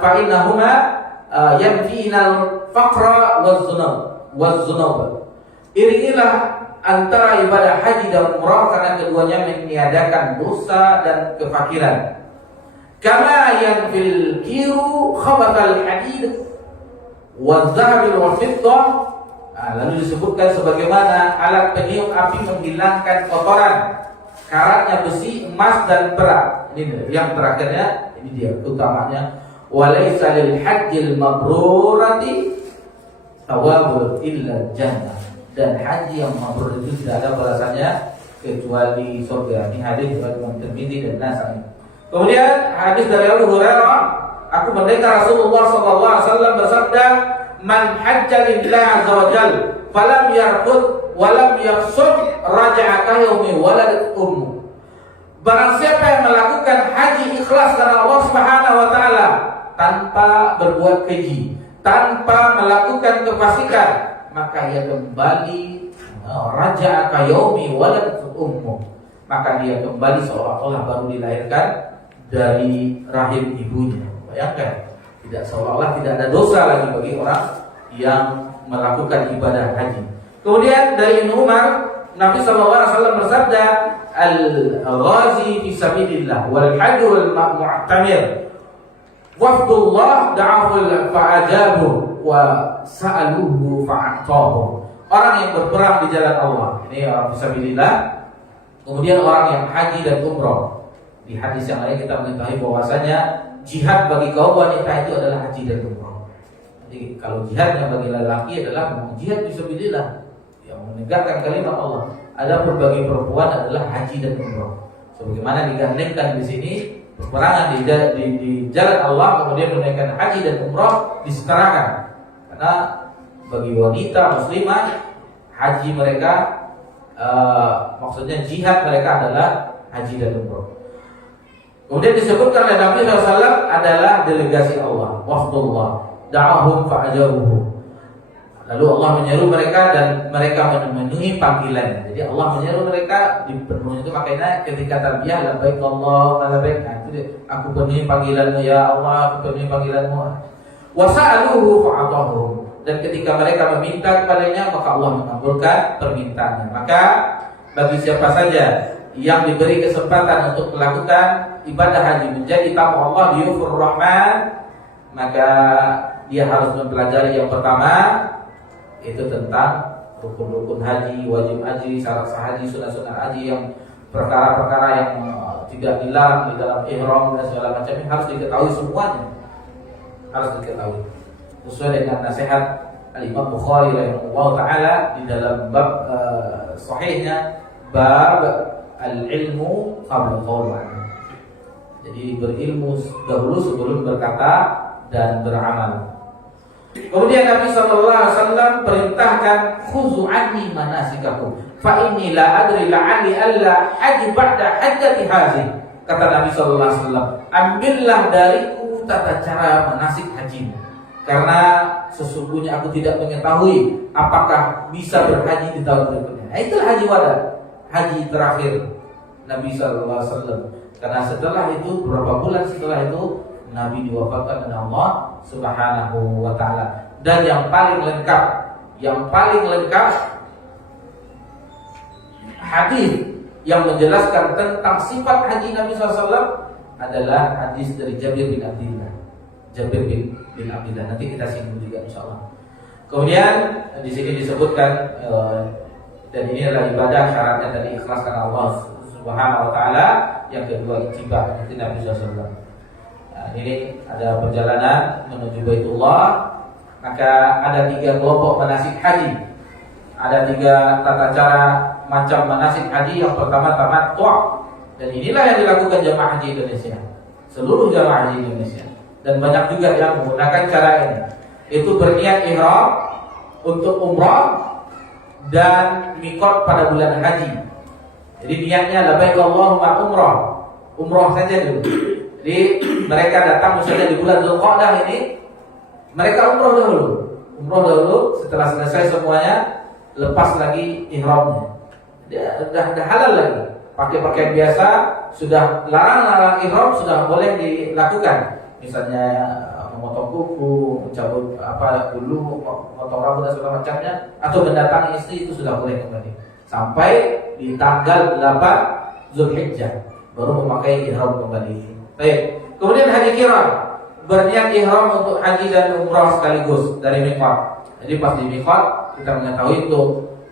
fa innahuma yanfinal faqra waz-zunub." Iringilah antara ibadah haji dan umrah karena keduanya meniadakan dosa dan kefakiran. Kama yanfil kiru khabathal hadid waz-zahabil wal-fiddah. Lalu disebutkan sebagaimana alat peniup api menghilangkan kotoran, karatnya besi, emas dan perak. Ini yang terakhirnya, ini dia utamanya. Walaysa lil hajjil mabrurati thawabul illa jannah. Dan haji yang mabrur itu tidak ada balasannya kecuali surga. Ini hadis dari Imam Tirmidzi dan Nasa'i. Kemudian hadis dari Abu Hurairah, aku mendengar Rasulullah SAW bersabda, "Man hajja lillahi azza wa jalla falam yarfud wa lam yafsud raja'a ka yaumi waladat ummu." Barang siapa yang melakukan haji ikhlas karena Allah Subhanahu wa taala tanpa berbuat keji, tanpa melakukan kefasikan, maka ia kembali raja'a ka yaumi waladat ummu. Maka dia kembali seolah-olah baru dilahirkan dari rahim ibunya. Bayangkan, tidak seolah-olah tidak ada dosa lagi bagi orang yang melakukan ibadah haji. Kemudian dari Ibnu Umar, Nabi SAW bersabda, "Al-ghazi fi sabilillah wal hajj wal mu'tamir wafdullah da'aful fa'ajabu wa sa'aluhu fa'atahu." Orang yang berperang di jalan Allah, ini orang fi sabilillah. Kemudian orang yang haji dan umrah. Di hadis yang lain kita mengetahui bahwasanya jihad bagi kaum wanita itu adalah haji dan umrah. Jadi kalau jihadnya bagi lelaki adalah jihad fisabilillah yang menegakkan kalimat Allah. Adapun bagi perempuan adalah haji dan umrah. Sebagaimana digandengkan di sini peperangan di jalan Allah, kemudian menunaikan haji dan umrah disetarakan. Karena bagi wanita muslimah haji mereka maksudnya jihad mereka adalah haji dan umrah. Kemudian disebutkan oleh Nabi SAW adalah delegasi Allah, wafdullah, da'ahum fa'ajaruhu. Lalu Allah menyeru mereka dan mereka memenuhi panggilan. Jadi Allah menyeru mereka dipenuhi itu makanya ketika tarbiyah labbaik Allah labbaik. Nah, itu aku penuhi panggilanmu ya Allah, aku penuhi panggilanmu. Wa sa'aluhu fa'atahu. dan ketika mereka meminta kepadanya maka Allah mengabulkan permintaannya. Maka bagi siapa saja yang diberi kesempatan untuk melakukan ibadah haji menjadi tamu Allah di Yufur Rahman, maka dia harus mempelajari yang pertama itu tentang rukun-rukun haji, wajib haji, syarat sah haji, sunah-sunah haji, yang perkara-perkara yang tidak dilarang di dalam ihram dan segala macamnya harus diketahui semuanya, harus diketahui. Sesuai dengan nasihat Al-Imam Bukhari rahimahullah ta'ala di dalam bab sahihnya, bab al-ilmu qabla qawl. Jadi berilmu dahulu sebelum berkata dan beramal. Kemudian Nabi SAW perintahkan khuzu anni manasikakum fa inni la adri la'alli alla haji ba'da hajjati hazi. Kata Nabi SAW, ambillah dariku tata cara manasik haji, karena sesungguhnya aku tidak mengetahui apakah bisa berhaji di tahun berikutnya. Nah, itulah haji wada, haji terakhir Nabi SAW. Karena setelah itu, beberapa bulan setelah itu, Nabi diwafatkan oleh Allah Subhanahu wa ta'ala. Dan yang paling lengkap hadis yang menjelaskan tentang sifat haji Nabi SAW adalah hadis dari Jabir bin Abdillah. Nanti kita singgung juga insyaallah. Kemudian di sini disebutkan dan ini adalah ibadah syaratnya tadi ikhlas karena Allah Subhanahu wa ta'ala. Yang kedua ittiba, nanti Nabi SAW. Nah, ini ada perjalanan menuju Baitullah, maka ada 3 kelompok manasik haji. Ada 3 tata cara macam manasik haji. Yang pertama tamattu', dan inilah yang dilakukan jamaah haji Indonesia, seluruh jamaah haji Indonesia, dan banyak juga yang menggunakan cara ini. Itu berniat ihram untuk umrah dan mikot pada bulan haji. Jadi niatnya labbaik Allahumma umrah saja dulu. Jadi mereka datang misalnya di bulan Dzulqa'dah ini, mereka umrah dahulu. Setelah selesai semuanya, lepas lagi ihramnya. Sudah halal lagi. Pakai pakaian biasa, sudah larang ihram sudah boleh dilakukan. Misalnya memotong kuku, mencabut bulu, memotong rambut dan segala macamnya, atau mendatangi istri, itu sudah boleh kembali. Sampai di tanggal 8 Zulhijjah baru memakai ihram kembali. Baik. Kemudian haji qiran, berniat ihram untuk haji dan umrah sekaligus dari miqat. Jadi pas di miqat kita mengetahui itu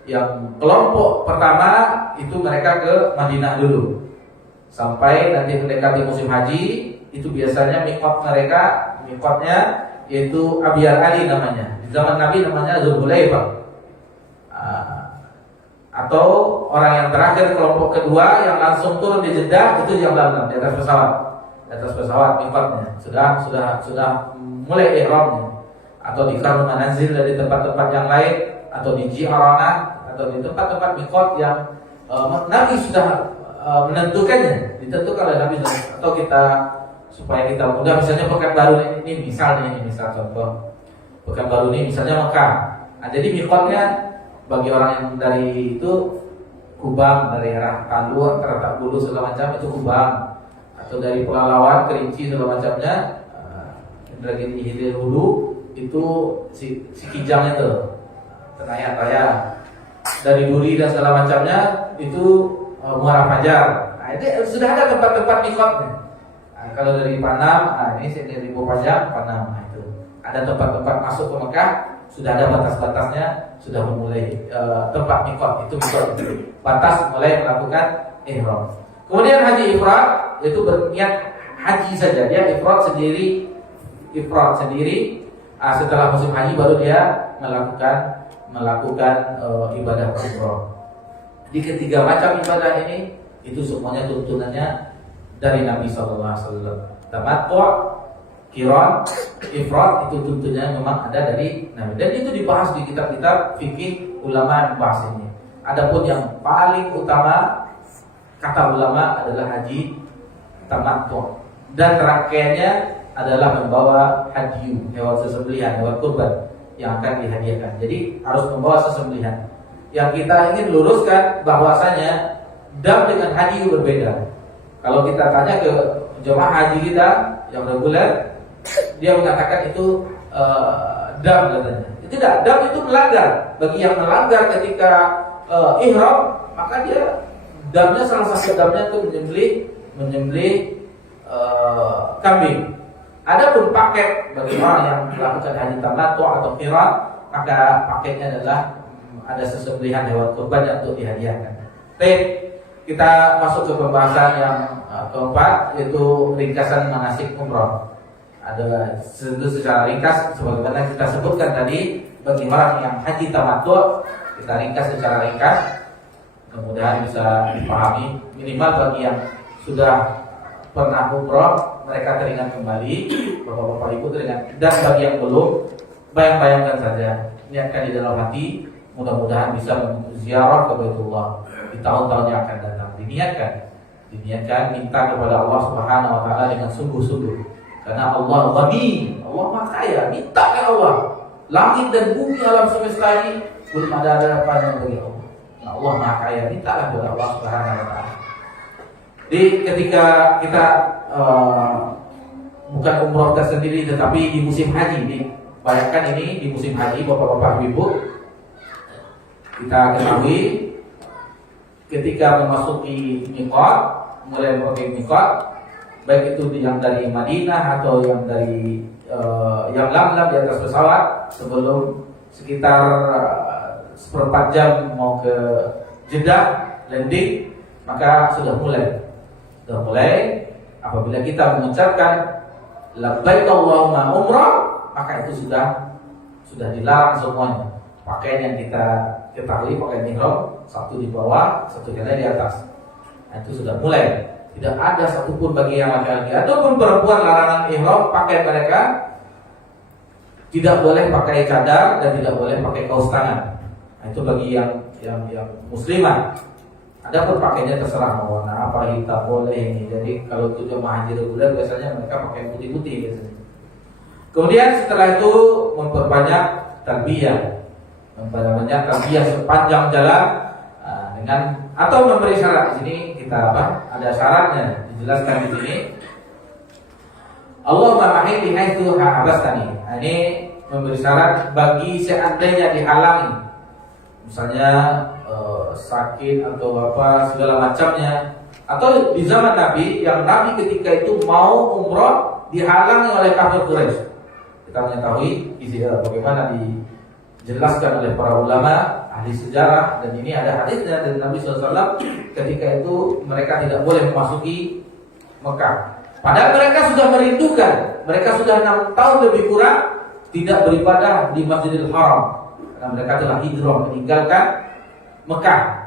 yang kelompok pertama itu mereka ke Madinah dulu. Sampai nanti mendekati musim haji, itu biasanya miqatnya yaitu Abiyar Ali namanya. Di zaman Nabi namanya Dzulhulaifah. Atau orang yang terakhir, kelompok kedua yang langsung turun di Jeddah, itu yang dalam di atas pesawat miqatnya sudah mulai ihramnya, atau di Karun Manazil dan di tempat-tempat yang lain, atau di Ji'aranah, atau di tempat-tempat miqat yang Nabi sudah menentukannya, ditentukan oleh Nabi. Atau kita supaya kita mudah, misalnya Pekanbaru ini misal contoh Pekanbaru ini misalnya Mekah. Nah, jadi miqatnya bagi orang yang dari itu Kubang, dari arah Palu, antara Bulu segala macam itu Kubang, atau dari Pelalawan, Kerinci segala macamnya, Indragiri Hilir Hulu itu si Kijang itu, Tenaya, dari Duri dan segala macamnya itu Muara Fajar. Nah, ini sudah ada tempat-tempat miqatnya. Nah, kalau dari Panam, ini dari Bopajang, Panam, itu ada tempat-tempat masuk ke Mekah, sudah ada batas-batasnya, sudah memulai tempat miqat itu batas mulai melakukan ihram. Kemudian haji ifrad itu berniat haji saja, dia ifrad sendiri. Setelah musim haji baru dia melakukan ibadah umrah. Di ketiga macam ibadah ini itu semuanya tuntunannya dari Nabi SAW. Tamattu', qiran, ifrad itu tuntunannya memang ada dari Nabi. Dan itu dibahas di kitab-kitab fikih ulama membahas ini. Adapun yang paling utama kata ulama adalah haji tamattu', dan rangkaiannya adalah membawa hadyu, hewan sesembelihan, hewan kurban yang akan dihadiahkan. Jadi harus membawa sesembelihan. Yang kita ingin luruskan bahwasanya dam dengan hadyu berbeda. Kalau kita tanya ke jemaah haji kita yang reguler, dia mengatakan itu dam katanya. Itu Tidak, dam itu melanggar. Bagi yang melanggar ketika ihram, maka dia damnya, salah satu damnya itu menyembelih kambing. Adapun paket bagi orang yang melakukan haji tamattu atau qiran, maka paketnya adalah ada sesembelihan hewan kurban yang untuk dihadiahkan. Baik, kita masuk ke pembahasan yang keempat, yaitu ringkasan manasik umrah. Ada secara ringkas sebagaimana kita sebutkan tadi, bagi orang yang haji tamattu kita ringkas secara ringkas, mudah-mudahan bisa dipahami. Minimal bagi yang sudah pernah umroh, mereka teringat kembali, bapak-bapak ibu teringat, dan bagi yang belum, bayang-bayangkan saja, niatkan di dalam hati, mudah-mudahan bisa ziarah ke Baitullah di tahun-tahun yang akan datang. Diniatkan, minta kepada Allah Subhanahu wa taala dengan sungguh-sungguh. Karena Allah Ghani, Allah Maha Kaya, minta ke Allah. Langit dan bumi alam semesta ini belum ada harapan bagi Allah. Nah, Allah Maha Kaya, mintalah kepada Allah Subhanahu wa taala. Jadi ketika kita bukan umroh tersendiri, tetapi di musim haji, bayangkan ini di musim haji, bapak-bapak ibu, kita ketahui ketika memasuki miqat, mulai memasuki miqat, baik itu yang dari Madinah atau yang dari yang lam di atas pesawat, sebelum sekitar seperempat jam mau ke Jeddah landing, maka sudah mulai apabila kita mengucapkan labbaik Allahumma umrah, maka itu sudah dilarang semuanya. Pakaian yang kita ketahui, pakaian ihram, satu di bawah, satu di atas. Nah, itu sudah mulai. Tidak ada satupun bagi yang laki-laki ataupun perempuan larangan ihram, pakaian mereka tidak boleh pakai cadar dan tidak boleh pakai kaos tangan. Nah, itu bagi yang muslimah. Adapun pakainya terserah mau warna apa, hitam boleh ini. Jadi kalau untuk jemaah haji reguler biasanya mereka pakai putih-putih biasanya. Kemudian setelah itu memperbanyak talbiyah sepanjang jalan dengan atau memberi syarat. Di sini kita ada syaratnya dijelaskan di sini. Allahumma mahi bihaitsu habastani. Ini memberi syarat bagi seandainya dihalangi, misalnya sakit atau apa segala macamnya, atau di zaman Nabi, yang Nabi ketika itu mau umroh dihalangi oleh kafir Quraisy. Kita mengetahui bagaimana dijelaskan oleh para ulama ahli sejarah, dan ini ada hadisnya dari Nabi SAW. Ketika itu mereka tidak boleh memasuki Mekah, padahal mereka sudah merindukan, mereka sudah 6 tahun lebih kurang tidak beribadah di Masjidil Haram karena mereka telah hijrah meninggalkan Mekah.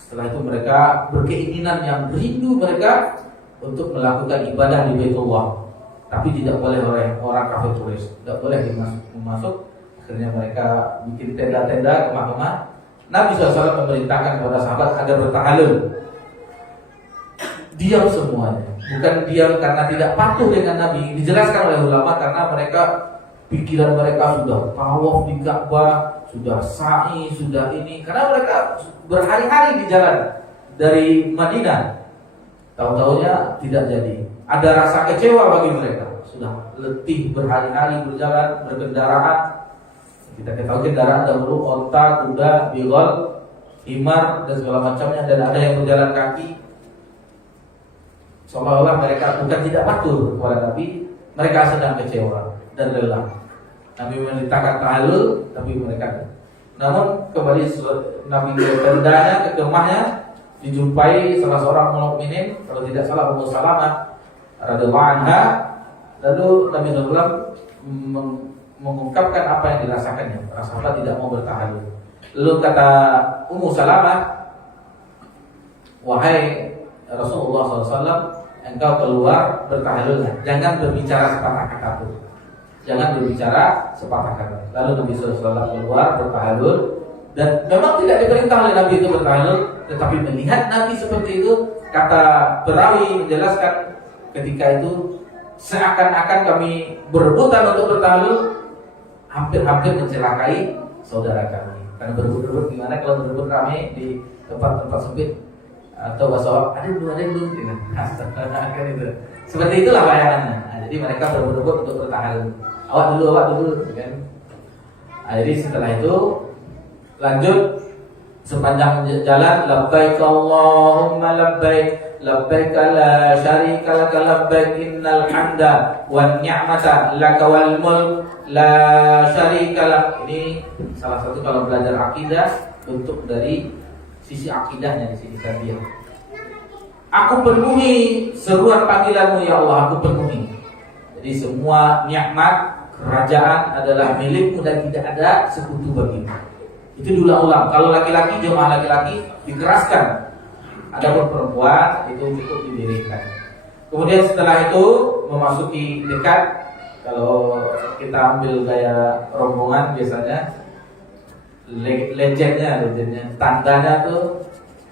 Setelah itu mereka berkeinginan yang rindu mereka untuk melakukan ibadah di Baitullah, tapi tidak boleh oleh orang kafir Quraisy, tidak boleh masuk. Akhirnya mereka bikin tenda-tenda, kemah-kemah. Nabi SAW memerintahkan kepada sahabat agar bertahalul. Diam semuanya, bukan diam karena tidak patuh dengan Nabi. Dijelaskan oleh ulama karena mereka, pikiran mereka sudah tawaf di Ka'bah, sudah sa'i, sudah ini, karena mereka berhari-hari di jalan dari Madinah. Tahu-tahunya tidak jadi. Ada rasa kecewa bagi mereka. Sudah letih berhari-hari berjalan, berkendaraan. Kita ketahui kendaraan dahulu onta, kuda, bigol, himar dan segala macamnya, dan ada yang berjalan kaki. Seolah-olah mereka bukan tidak patuh kepada Nabi, mereka sedang kecewa dan lelah. Nabi memerintahkan tahalul, tapi mereka. Namun kembali Nabi ke tendanya, ke kemahnya, dijumpai salah seorang mukminin, kalau tidak salah Ummu Salamah radhiyallahu anha. Lalu Nabi SAW mengungkapkan apa yang dirasakannya. Para sahabat tidak mau bertahalul. Lalu kata Ummu Salamah, wahai Rasulullah SAW, engkau keluar bertahalullah, jangan berbicara sepatah kata pun. Jangan berbicara sepatah kata. Lalu Nabi SAW keluar bertahalul, dan memang tidak diperintah oleh Nabi itu bertahalul, tetapi melihat Nabi seperti itu, kata perawi menjelaskan, ketika itu seakan-akan kami berebutan untuk bertahalul, hampir-hampir mencelakai saudara kami. Karena berebut-berebut gimana kalau berebut rame di tempat-tempat sempit, atau bahasa ada dulu gitu. Kan itu. Seperti itulah bayangannya. Nah, jadi mereka berebut untuk bertahalul. Awak dulu kan. Jadi setelah itu lanjut sepanjang jalan, labbaik Allahumma labbaik, labbaik la syarika laka labbaik, innal hamda wan ni'mata laka wal mulk la syarika lak. Ini salah satu kalau belajar akidah, bentuk dari sisi akidahnya di sini tadi. Aku penuhi seruan panggilanmu ya Allah, aku penuhi. Jadi semua nikmat kerajaan adalah milikmu dan tidak ada sekutu bagimu. Itu diulang-ulang. Kalau laki-laki, jemaah laki-laki dikeraskan. Adapun perempuan itu cukup didirikan. Kemudian setelah itu memasuki dekat. Kalau kita ambil gaya rombongan biasanya legendnya, tandanya tuh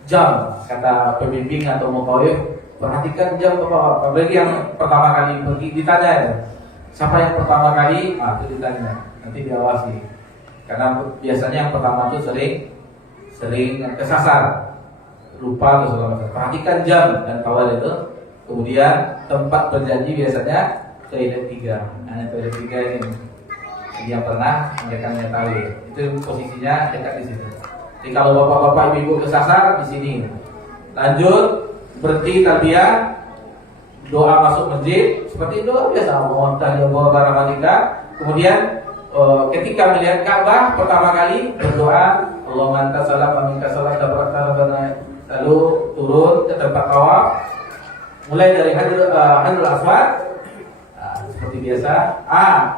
jam, kata pembimbing atau muqawif, perhatikan jam Bapak. Apalagi yang pertama kali pergi ditanya ya, siapa yang pertama kali? Itu ditanya, nanti diawasi. Karena biasanya yang pertama itu sering kesasar, lupa atau segala macam. Perhatikan jam dan kawal itu. Kemudian tempat berjanji biasanya toilet 3. Hanya toilet 3 ini. Jadi yang pernah mereka mengetahui itu posisinya dekat di situ. Jadi kalau bapak-bapak ibu kesasar di sini, lanjut berhenti tarbiyah, doa masuk masjid seperti doa biasa, Allah Ta'ala baramatika. Kemudian ketika melihat Ka'bah pertama kali berdoa, Allahumma anta salam wa minka salam tabarakta rabbana. Lalu turun ke tempat tawaf, mulai dari Hajarul Aswad. Seperti biasa,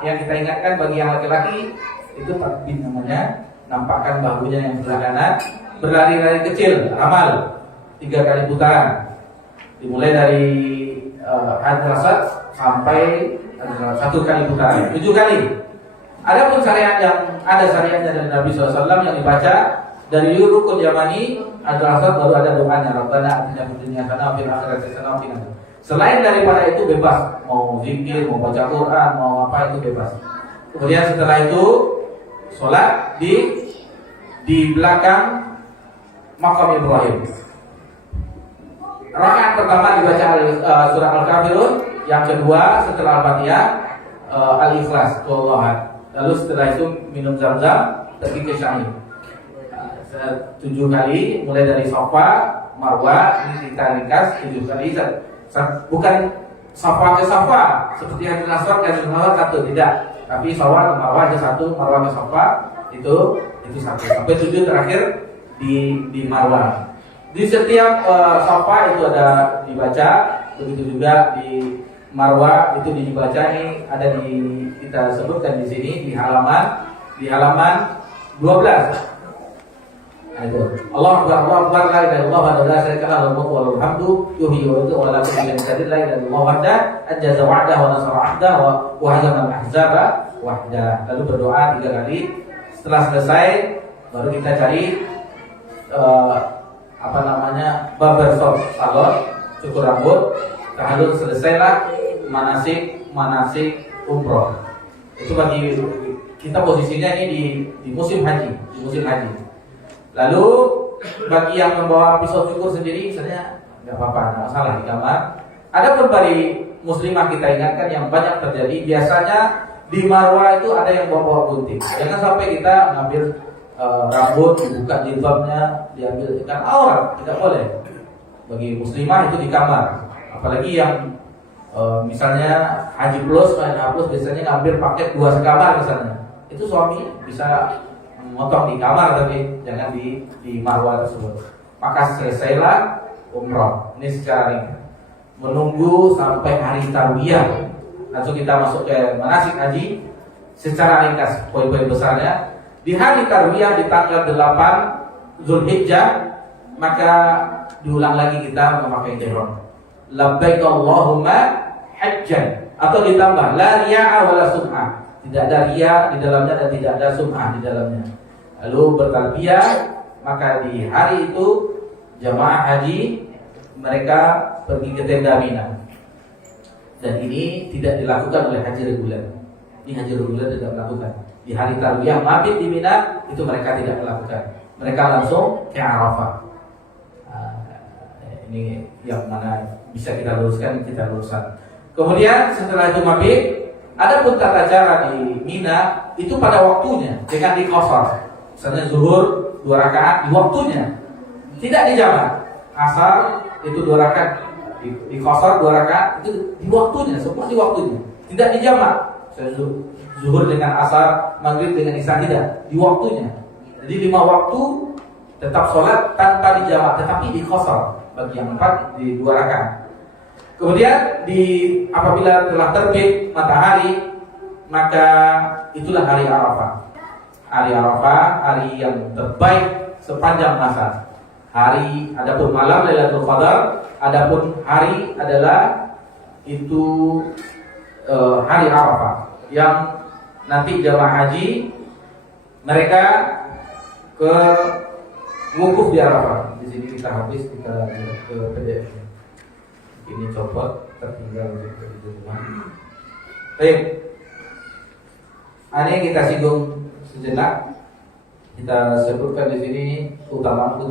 yang kita ingatkan bagi yang laki-laki itu takbir namanya, nampakkan bahunya yang sebelah kanan, berlari-lari kecil, amal 3 kali putaran, dimulai dari Hajarul Aswad sampai 1 kali putaran, 7 kali. Adapun syariat yang ada syariatnya dari Nabi SAW yang dibaca dari rukun Yamani, Hajarul Aswad baru ada doanya, Rabbana atina fid dunya hasanah wa fil akhirati hasanah wa qina adzabannar. Selain daripada itu bebas, mau zikir, mau baca Quran, mau apa itu bebas. Kemudian setelah itu sholat di belakang makam Ibrahim. Rakaat pertama dibaca surah Al-Kafirun, yang kedua setelah Al-Fatihah Al-Ikhlas, Tuhan. Lalu setelah itu minum zam-zam, pergi ke Syai. 7 kali, mulai dari Safa, Marwah, ini kita ringkas 7 kali. Bukan Safa ke Safa seperti Hajarul Aswad dan Hajarul Aswad 1, tidak. Tapi Safa ke Marwah aja 1, Marwah ke Safa itu 1. Sampai 7 terakhir di Marwah. Di setiap Safa itu ada dibaca, begitu juga di Marwah itu dibaca. Ini ada kita sebutkan di sini di halaman 12. Allah Akbar, la ilaha illallah wa la syarika lahu lahul mulku wa lahul hamdu yuhyi wa yumiitu wa la ilaha illa la ilaha illallah wahda anjaza wa'dahu wa nasara 'abdahu wa hazama al-ahzaba wahda. Lalu berdoa 3 kali. Setelah selesai baru kita cari barbershop, salon, cukur rambut, tahallul, selesailah manasik umroh. Itu bagi kita posisinya ini di musim haji, Lalu bagi yang membawa pisau cukur sendiri misalnya nggak apa-apa, nggak masalah di kamar. Adapun bagi muslimah kita ingatkan yang banyak terjadi biasanya di Marwah itu ada yang bawa gunting. Jangan sampai kita ngambil rambut, dibuka jilbabnya, diambil ikan aurat, tidak boleh. Bagi muslimah itu di kamar. Apalagi yang misalnya haji plus, biasanya ngambil paket 2 sekamar misalnya. Itu suami bisa memotong di kamar tapi jangan di Marwah tersebut. Maka selesailah umroh. Ini secara ringkas. Menunggu sampai hari tarwiyah. Langsung kita masuk ke manasik haji secara ringkas poin-poin besarnya. Di hari tarwiyah di tanggal 8 Zulhijjah maka diulang lagi kita memakai ihram. Labbaik Allahumma hajjan, atau ditambah la riya'a wala sum'ah. Tidak ada riya di dalamnya dan tidak ada sum'ah di dalamnya. Lalu bertalbiyah, maka di hari itu jamaah haji mereka pergi ke tenda Mina. Dan ini tidak dilakukan oleh haji reguler. Ini haji reguler tidak melakukan. Di hari tarwiyah mabit di Mina itu mereka tidak melakukan. Mereka langsung ke Arafah. Ini yang mana bisa kita luruskan, kita luruskan. Kemudian setelah itu mabit, ada pun tata cara di Mina itu pada waktunya dengan diqashar. Misalnya zuhur 2 rakaat di waktunya, tidak dijamak. Asar itu 2 rakaat diqashar 2 rakaat itu di waktunya, semua di waktunya, tidak dijamak. Misalnya zuhur dengan asar, maghrib dengan isya, tidak, di waktunya. Jadi 5 waktu tetap sholat tanpa dijamak, tetapi diqashar bagi yang 4 di 2 rakaat. Kemudian apabila telah terbit matahari, maka itulah hari Arafah. Hari Arafah, hari yang terbaik sepanjang masa. Hari adapun malam Lailatul Qadar, adapun hari adalah itu hari Arafah yang nanti jamaah haji mereka ke wukuf di Arafah. Di sini kita habis kita ke PDF. Ini copot tertinggal di rumah. Baik. Ini kita singgung sejenak. Kita sebutkan di sini keutamaan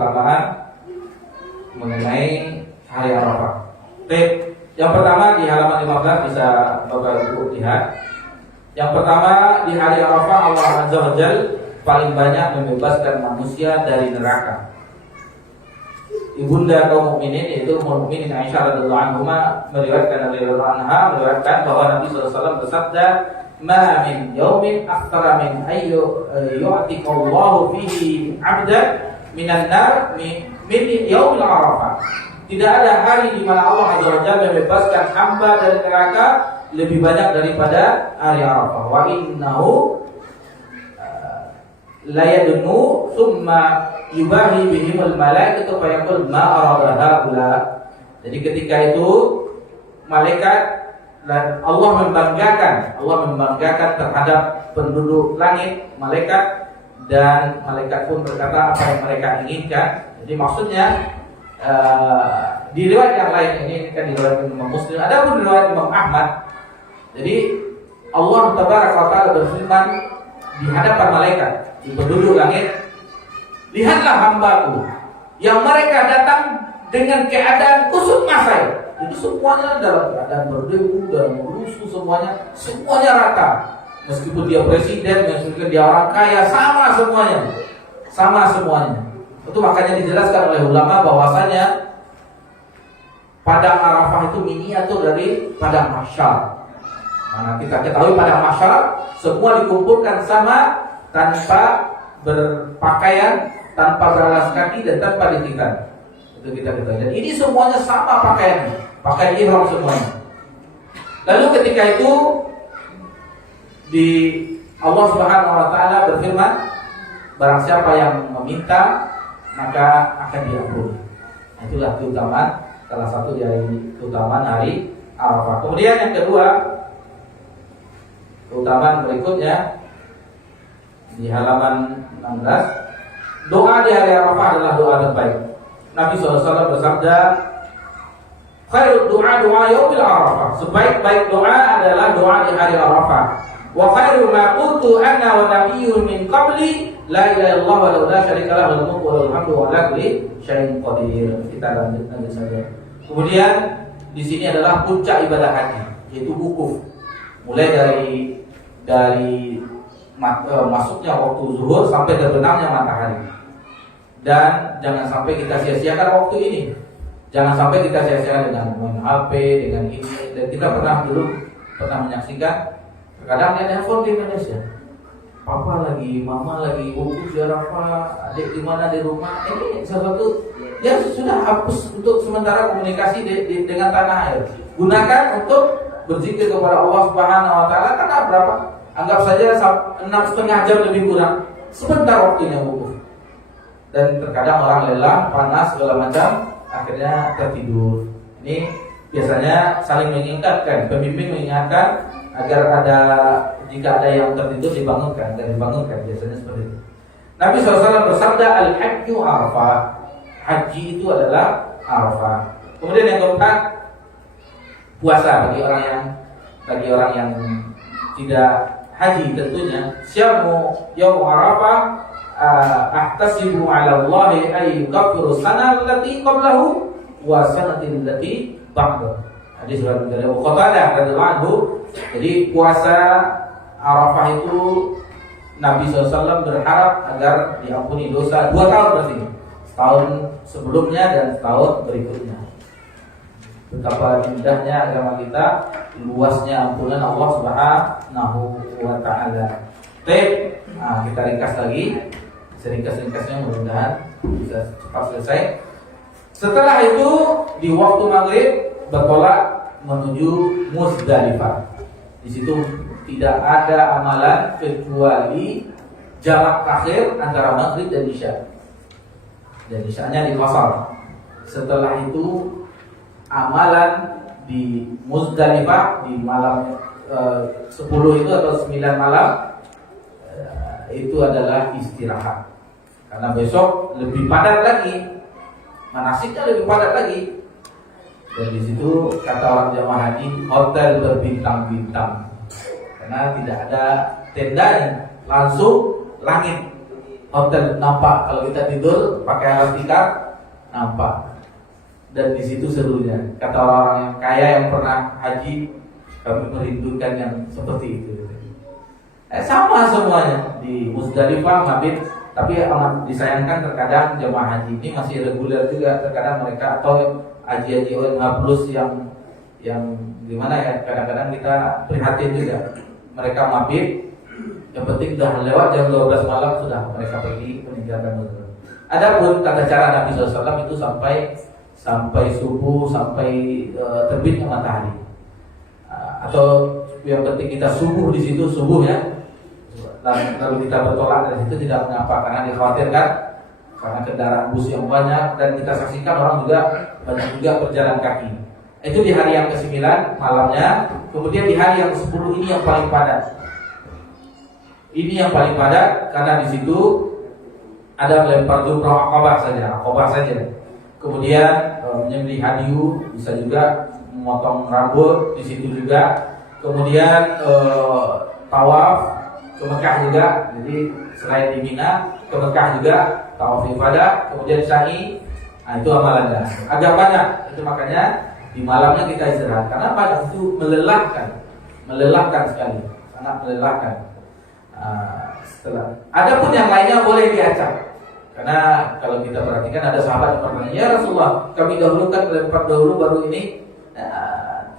mengenai hari Arafah. Baik, yang pertama di halaman 15 bisa Bapak Ibu lihat. Yang pertama di hari Arafah Allah Azza wa Jalla paling banyak membebaskan manusia dari neraka. Ibunda kaum mukminin yaitu Ummul Mukminin Aisyah radhiyallahu anha meriwayatkan bahwa Nabi sallallahu alaihi wasallam bersabda, "Ma min yaumin aktsara min yu'tiqallahu fihi 'abdan minan nar min yaumil Arafah." Tidak ada hari di mana Allah Azza wa Jalla membebaskan hamba dari neraka lebih banyak daripada hari Arafah. Wa innahu la yadnu thumma yubahi bihimul malaikatu fa yaqul ma arada haula. Jadi ketika itu malaikat dan Allah membanggakan terhadap penduduk langit, malaikat, dan malaikat pun berkata apa yang mereka inginkan. Jadi maksudnya di riwayat yang lain ini kan di riwayat Imam Muslim, ada pun di riwayat Imam Ahmad. Jadi Allah Tabaraka wa Ta'ala berfirman di hadapan malaikat, di penduduk langit, lihatlah hambaku yang mereka datang dengan keadaan kusut masai. Jadi semuanya dalam keadaan berdebu, dalam merusuh, semuanya rata. Meskipun dia presiden, meskipun dia orang kaya, sama semuanya. Itu makanya dijelaskan oleh ulama bahwasanya padang Arafah itu miniatur dari padang mahsyar. Mana kita ketahui padang mahsyar semua dikumpulkan sama, tanpa berpakaian, tanpa beralas kaki, dan tanpa ditingkat. Itu kita ketahui. Dan ini semuanya sama pakaiannya, pakaian ihram semuanya. Lalu ketika itu di Allah Subhanahu wa Ta'ala berfirman, barang siapa yang meminta maka akan diampuni. Itulah keutamaan, salah satu dari keutamaan hari Arafah. Kemudian yang kedua, keutamaan berikutnya di halaman 16, doa di hari Arafah adalah doa terbaik. Nabi SAW bersabda, khairul doa yaumil Arafah. Sebaik-baik doa adalah doa di hari Arafah. Wa khairu ma qultu ana wa nabiyyun min qabli la ilaha illallah wa la syarika lahu lahul mulku wa lahul hamdu wa ala kulli syai'in qadir. Kita lanjut saja. Kemudian di sini adalah puncak ibadah haji, yaitu wukuf. Mulai dari masuknya waktu zuhur sampai terbenamnya matahari. Dan jangan sampai kita sia-siakan waktu ini. Jangan sampai kita sia-siakan dengan main HP, dengan ini. Dan kita pernah menyaksikan, terkadang ada handphone di Indonesia. Papa lagi, mama lagi wukuf di Arafah, adik di mana di rumah. Ini sesuatu yang sudah hapus untuk sementara komunikasi dengan tanah air. Gunakan untuk berzikir kepada Allah Subhanahu wa Ta'ala. Karena berapa? Anggap saja 6,5 jam lebih kurang. Sebentar waktunya wukuf. Dan terkadang orang lelah, panas, segala macam, akhirnya tertidur. Ini biasanya saling mengingatkan, pembimbing mengingatkan agar jika ada yang tertidur dibangunkan, biasanya seperti itu. Nabi SAW bersabda, al-hajju Arafah. Haji itu adalah Arafah. Kemudian yang keempat, puasa bagi orang yang tidak haji tentunya. Syamu yaum Arafah ahtasibu 'ala Allah ay yukaffiru sanah allati qablahu wa sanatin allati ba'dahu. Hadis dari Abu Qatadah radhiyallahu anhu. Jadi puasa Arafah itu Nabi SAW berharap agar diampuni dosa 2 tahun berarti, setahun sebelumnya dan setahun berikutnya. Betapa indahnya agama kita, luasnya ampunan Allah Subhanahu wa Ta'ala. Kita ringkas lagi, seringkas-ringkasnya mudah-mudahan bisa cepat selesai. Setelah itu di waktu maghrib bertolak menuju Muzdalifah. Di situ tidak ada amalan kecuali jamak akhir antara maghrib dan isya. Dan isyanya di qasar. Setelah itu amalan di Muzdalifah di malam 10 itu atau 9 malam itu adalah istirahat. Karena besok lebih padat lagi, manasiknya lebih padat lagi. Dan di situ kata orang jamaah haji, hotel berbintang-bintang. Karena tidak ada tendanya, langsung langit. Hotel nampak, kalau kita tidur pakai alas tikar nampak. Dan di situ serunya. Kata orang yang kaya yang pernah haji, kami merindukan yang seperti itu. Sama semuanya di Muzdalifah, mabit. Tapi amat disayangkan terkadang jemaah haji ini masih reguler juga. Terkadang mereka atau haji-haji OMH plus yang gimana ya, kadang-kadang kita prihatin juga. Mereka mabit, yang penting sudah lewat jam 12 malam sudah mereka pergi meninggalkan Muzdalifah. Adapun tata cara Nabi SAW itu sampai subuh, sampai terbitnya matahari. Atau yang penting kita subuh di situ, subuh ya. Lalu kita bertolak dari situ tidak mengapa, karena dikhawatirkan karena kendaraan bus yang banyak, dan kita saksikan orang juga banyak juga berjalan kaki. Itu di hari yang ke-9 malamnya. Kemudian di hari yang ke-10 ini yang paling padat. Ini yang paling padat karena di situ ada melempar jumrah Aqabah saja. Kemudian menyembelih hadiu, bisa juga memotong rambut di situ juga. Kemudian tawaf ke Mekah juga. Jadi selain di Mina, ke Mekah juga tawaf ibadah, kemudian sa'i. Nah, itu amalannya. Agak banyak. Itu makanya di malamnya kita istirahat. Karena banyak itu melelahkan sekali, sangat melelahkan. Adapun yang lainnya boleh diacak. Karena kalau kita perhatikan ada sahabat yang bertanya, ya Rasulullah, kami dahulukan melempar dahulu baru ini.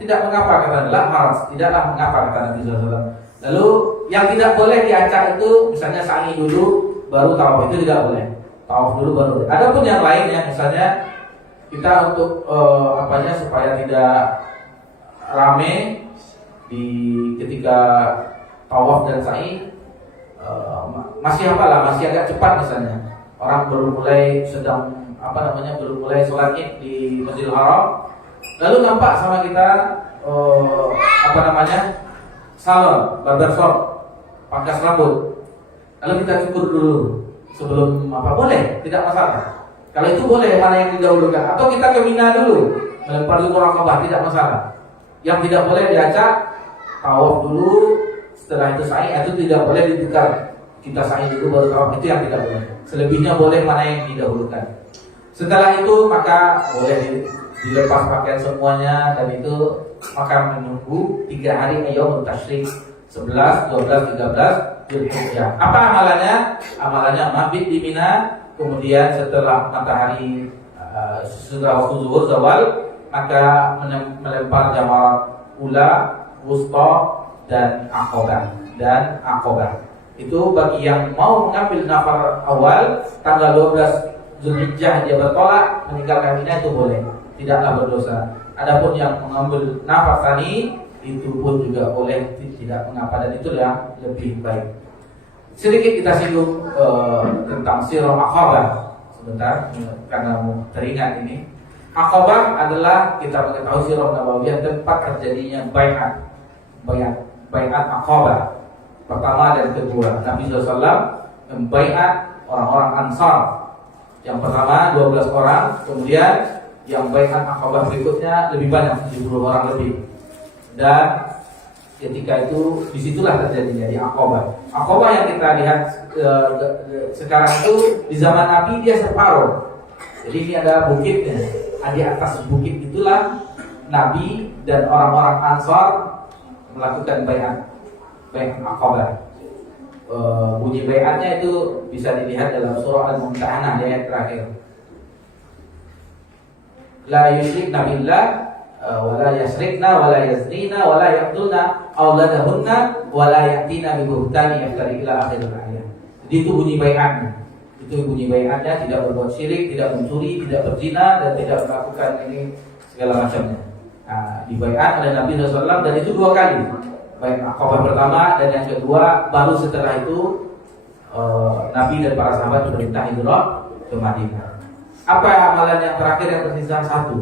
Tidak mengapa, kata Allah, harus tidaklah mengapa, kata Nabi SAW. Lalu yang tidak boleh diacak itu misalnya sa'i dulu baru tawaf, itu tidak boleh. Tawaf dulu baru. Adapun yang lainnya, misalnya kita untuk supaya tidak rame di ketika tawaf dan sa'i, masih agak cepat misalnya. Orang baru mulai baru mulai sholat Id di Masjidil Haram, lalu nampak sama kita salon, barbershop, pangkas rambut. Lalu kita cukur dulu sebelum boleh, tidak masalah. Kalau itu boleh, mana yang didahulukan. Atau kita ke Mina dulu, melempar jumrah Aqabah, tidak masalah. Yang tidak boleh diacak, tawaf dulu, setelah itu sa'i, itu tidak boleh ditukar. Kita sa'i dulu baru tawaf, itu yang tidak boleh. Selebihnya boleh, mana yang didahulukan. Setelah itu maka boleh dilepas pakaian semuanya, dan itu maka menunggu 3 hari Ayyamut Tasyrik, 11, 12, 13 Dzulhijjah. Apa amalannya? Amalannya mabit di Mina, kemudian setelah matahari sudah waktu zuhur zawal, maka melempar jamarat ula, wusta, dan Aqabah. Itu bagi yang mau mengambil nafar awal tanggal 12 Dzulhijjah dia bertolak meninggalkan Mina, itu boleh, tidaklah berdosa. Adapun yang mengambil nafar tsani itu pun juga boleh, tidak mengapa, dan itu yang lebih baik. Sedikit kita singgung tentang sirah Aqabah sebentar karena teringat ini. Aqabah adalah kita mengetahui sirah Nabawiyah, tempat terjadinya baiat Aqabah pertama dan kedua. Nabi SAW membaiat orang-orang Ansar. Yang pertama 12 orang, kemudian yang baiat Aqabah berikutnya lebih banyak, 70 orang lebih. Dan ketika itu disitulah terjadinya di Aqabah. Aqabah yang kita lihat sekarang itu di zaman Nabi dia separuh. Jadi ini ada bukitnya. Di atas bukit itulah Nabi dan orang-orang Ansar melakukan baiat Aqabah. bunyi baiatnya itu bisa dilihat dalam surah Al-Mumtahanah ayat terakhir. La yusyrikna billah wa la yasrikna wa la yaznina wa la yaqtulna auladahunna wa la yatina bi buhtani yaftari ila akhir ayat. Jadi itu bunyi baiatnya. Itu bunyi baiatnya, tidak berbuat syirik, tidak mencuri, tidak berzina, dan tidak melakukan ini segala macamnya. Nah, dibaiat oleh Nabi SAW, dan itu 2 kali. Baik Aqabah pertama dan yang kedua, baru setelah itu Nabi dan para sahabat diperintah hijrah ke Madinah. Apa amalan yang terakhir yang tersisa 1,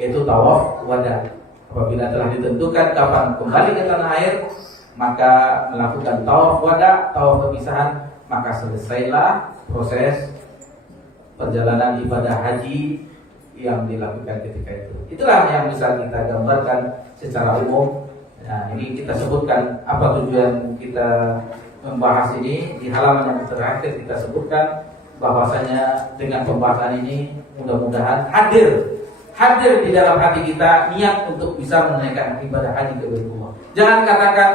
yaitu tawaf wada. Apabila telah ditentukan kapan kembali ke tanah air, maka melakukan tawaf wada, tawaf perpisahan, maka selesailah proses perjalanan ibadah haji yang dilakukan ketika itu. Itulah yang bisa kita gambarkan secara umum. Nah, ini kita sebutkan apa tujuan kita membahas ini. Di halaman yang terakhir kita sebutkan bahwasanya dengan pembahasan ini mudah-mudahan hadir di dalam hati kita niat untuk bisa menunaikan ibadah haji ke Baitullah. Jangan katakan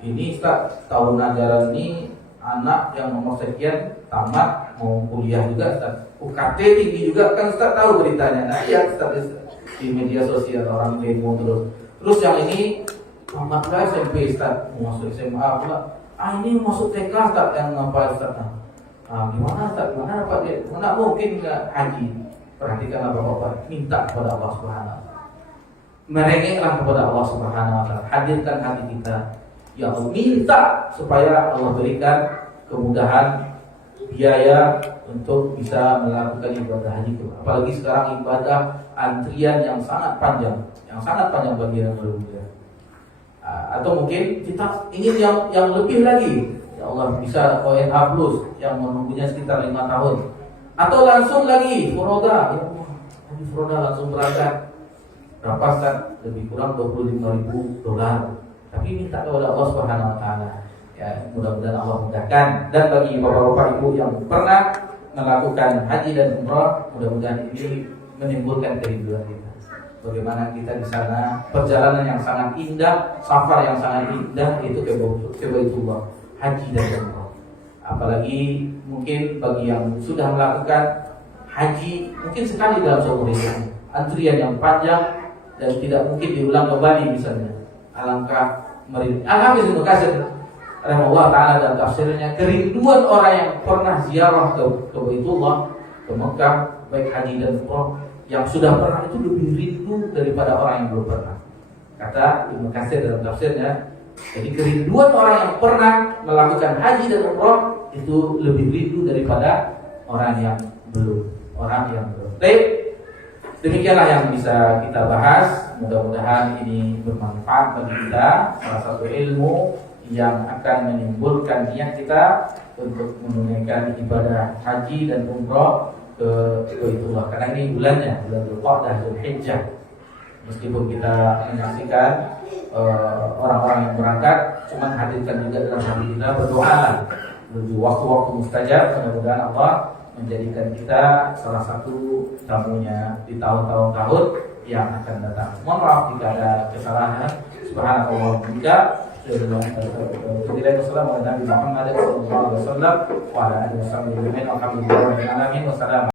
ini Ustaz, tahun ajaran ini anak yang nomor sekian tamat mau kuliah juga Ustaz. UKT tinggi juga kan Ustaz, tahu beritanya. Nah iya Ustaz, di media sosial orang demo terus yang ini tamat lah SMP Ustaz, mau masuk SMA pula. Ini masuk TK Ustaz, yang apa Ustaz? Gimana Ustaz? Gimana Pak? Mana mungkin nggak haji? Perhatikanlah Bapak-bapak, minta kepada Allah Subhanahu wa taala. Merengeklah kepada Allah Subhanahu wa taala. Hadirkan hati kita. Ya Allah, minta supaya Allah berikan kemudahan biaya untuk bisa melakukan ibadah haji itu. Apalagi sekarang ibadah antrian yang sangat panjang bagi yang berusia. Atau mungkin kita ingin yang lebih lagi. Ya Allah, bisa ONH Plus yang menunggunya sekitar 5 tahun. Atau langsung lagi furoda. Ya Allah, lagi furoda langsung berangkat. Berapa Ustaz? Lebih kurang $25.000. Tapi minta kepada Allah Subhanahu wa taala. Ya, mudah-mudahan Allah mudahkan. Dan bagi bapak-bapak ibu yang pernah melakukan haji dan umrah, mudah-mudahan ini menimbulkan kerinduan kita. Bagaimana kita di sana, perjalanan yang sangat indah, safar yang sangat indah itu ke Baitullah, haji dan umrah. Apalagi mungkin bagi yang sudah melakukan haji mungkin sekali dalam seumur hidup, antrian yang panjang dan tidak mungkin diulang kembali misalnya. Alangkah merinding. Al-Hafiz Ibnu Katsir rahimahullah taala dalam tafsirnya, kerinduan orang yang pernah ziarah ke Baitullah, ke Mekah, baik haji dan umrah, yang sudah pernah itu lebih rindu daripada orang yang belum pernah. Kata Ibnu Katsir dalam tafsirnya, jadi kerinduan orang yang pernah melakukan haji dan umrah itu lebih rindu daripada orang yang belum. Baik, demikianlah yang bisa kita bahas. Mudah-mudahan ini bermanfaat bagi kita, salah satu ilmu yang akan menimbulkan niat kita untuk menunaikan ibadah haji dan umrah ke Baitullah. Karena ini bulan Dzulqa'dah, Dzulhijjah. Meskipun kita menyaksikan orang-orang yang berangkat, cuman hadirkan juga dalam hati kita, berdoalah menuju waktu-waktu mustajab. Mudah-mudahan Allah menjadikan kita salah satu tamunya di tahun-tahun yang akan datang. Mohon maaf jika ada kesalahan. Subhanallah wa bihamdihi. Wassalamualaikum warahmatullahi wabarakatuh.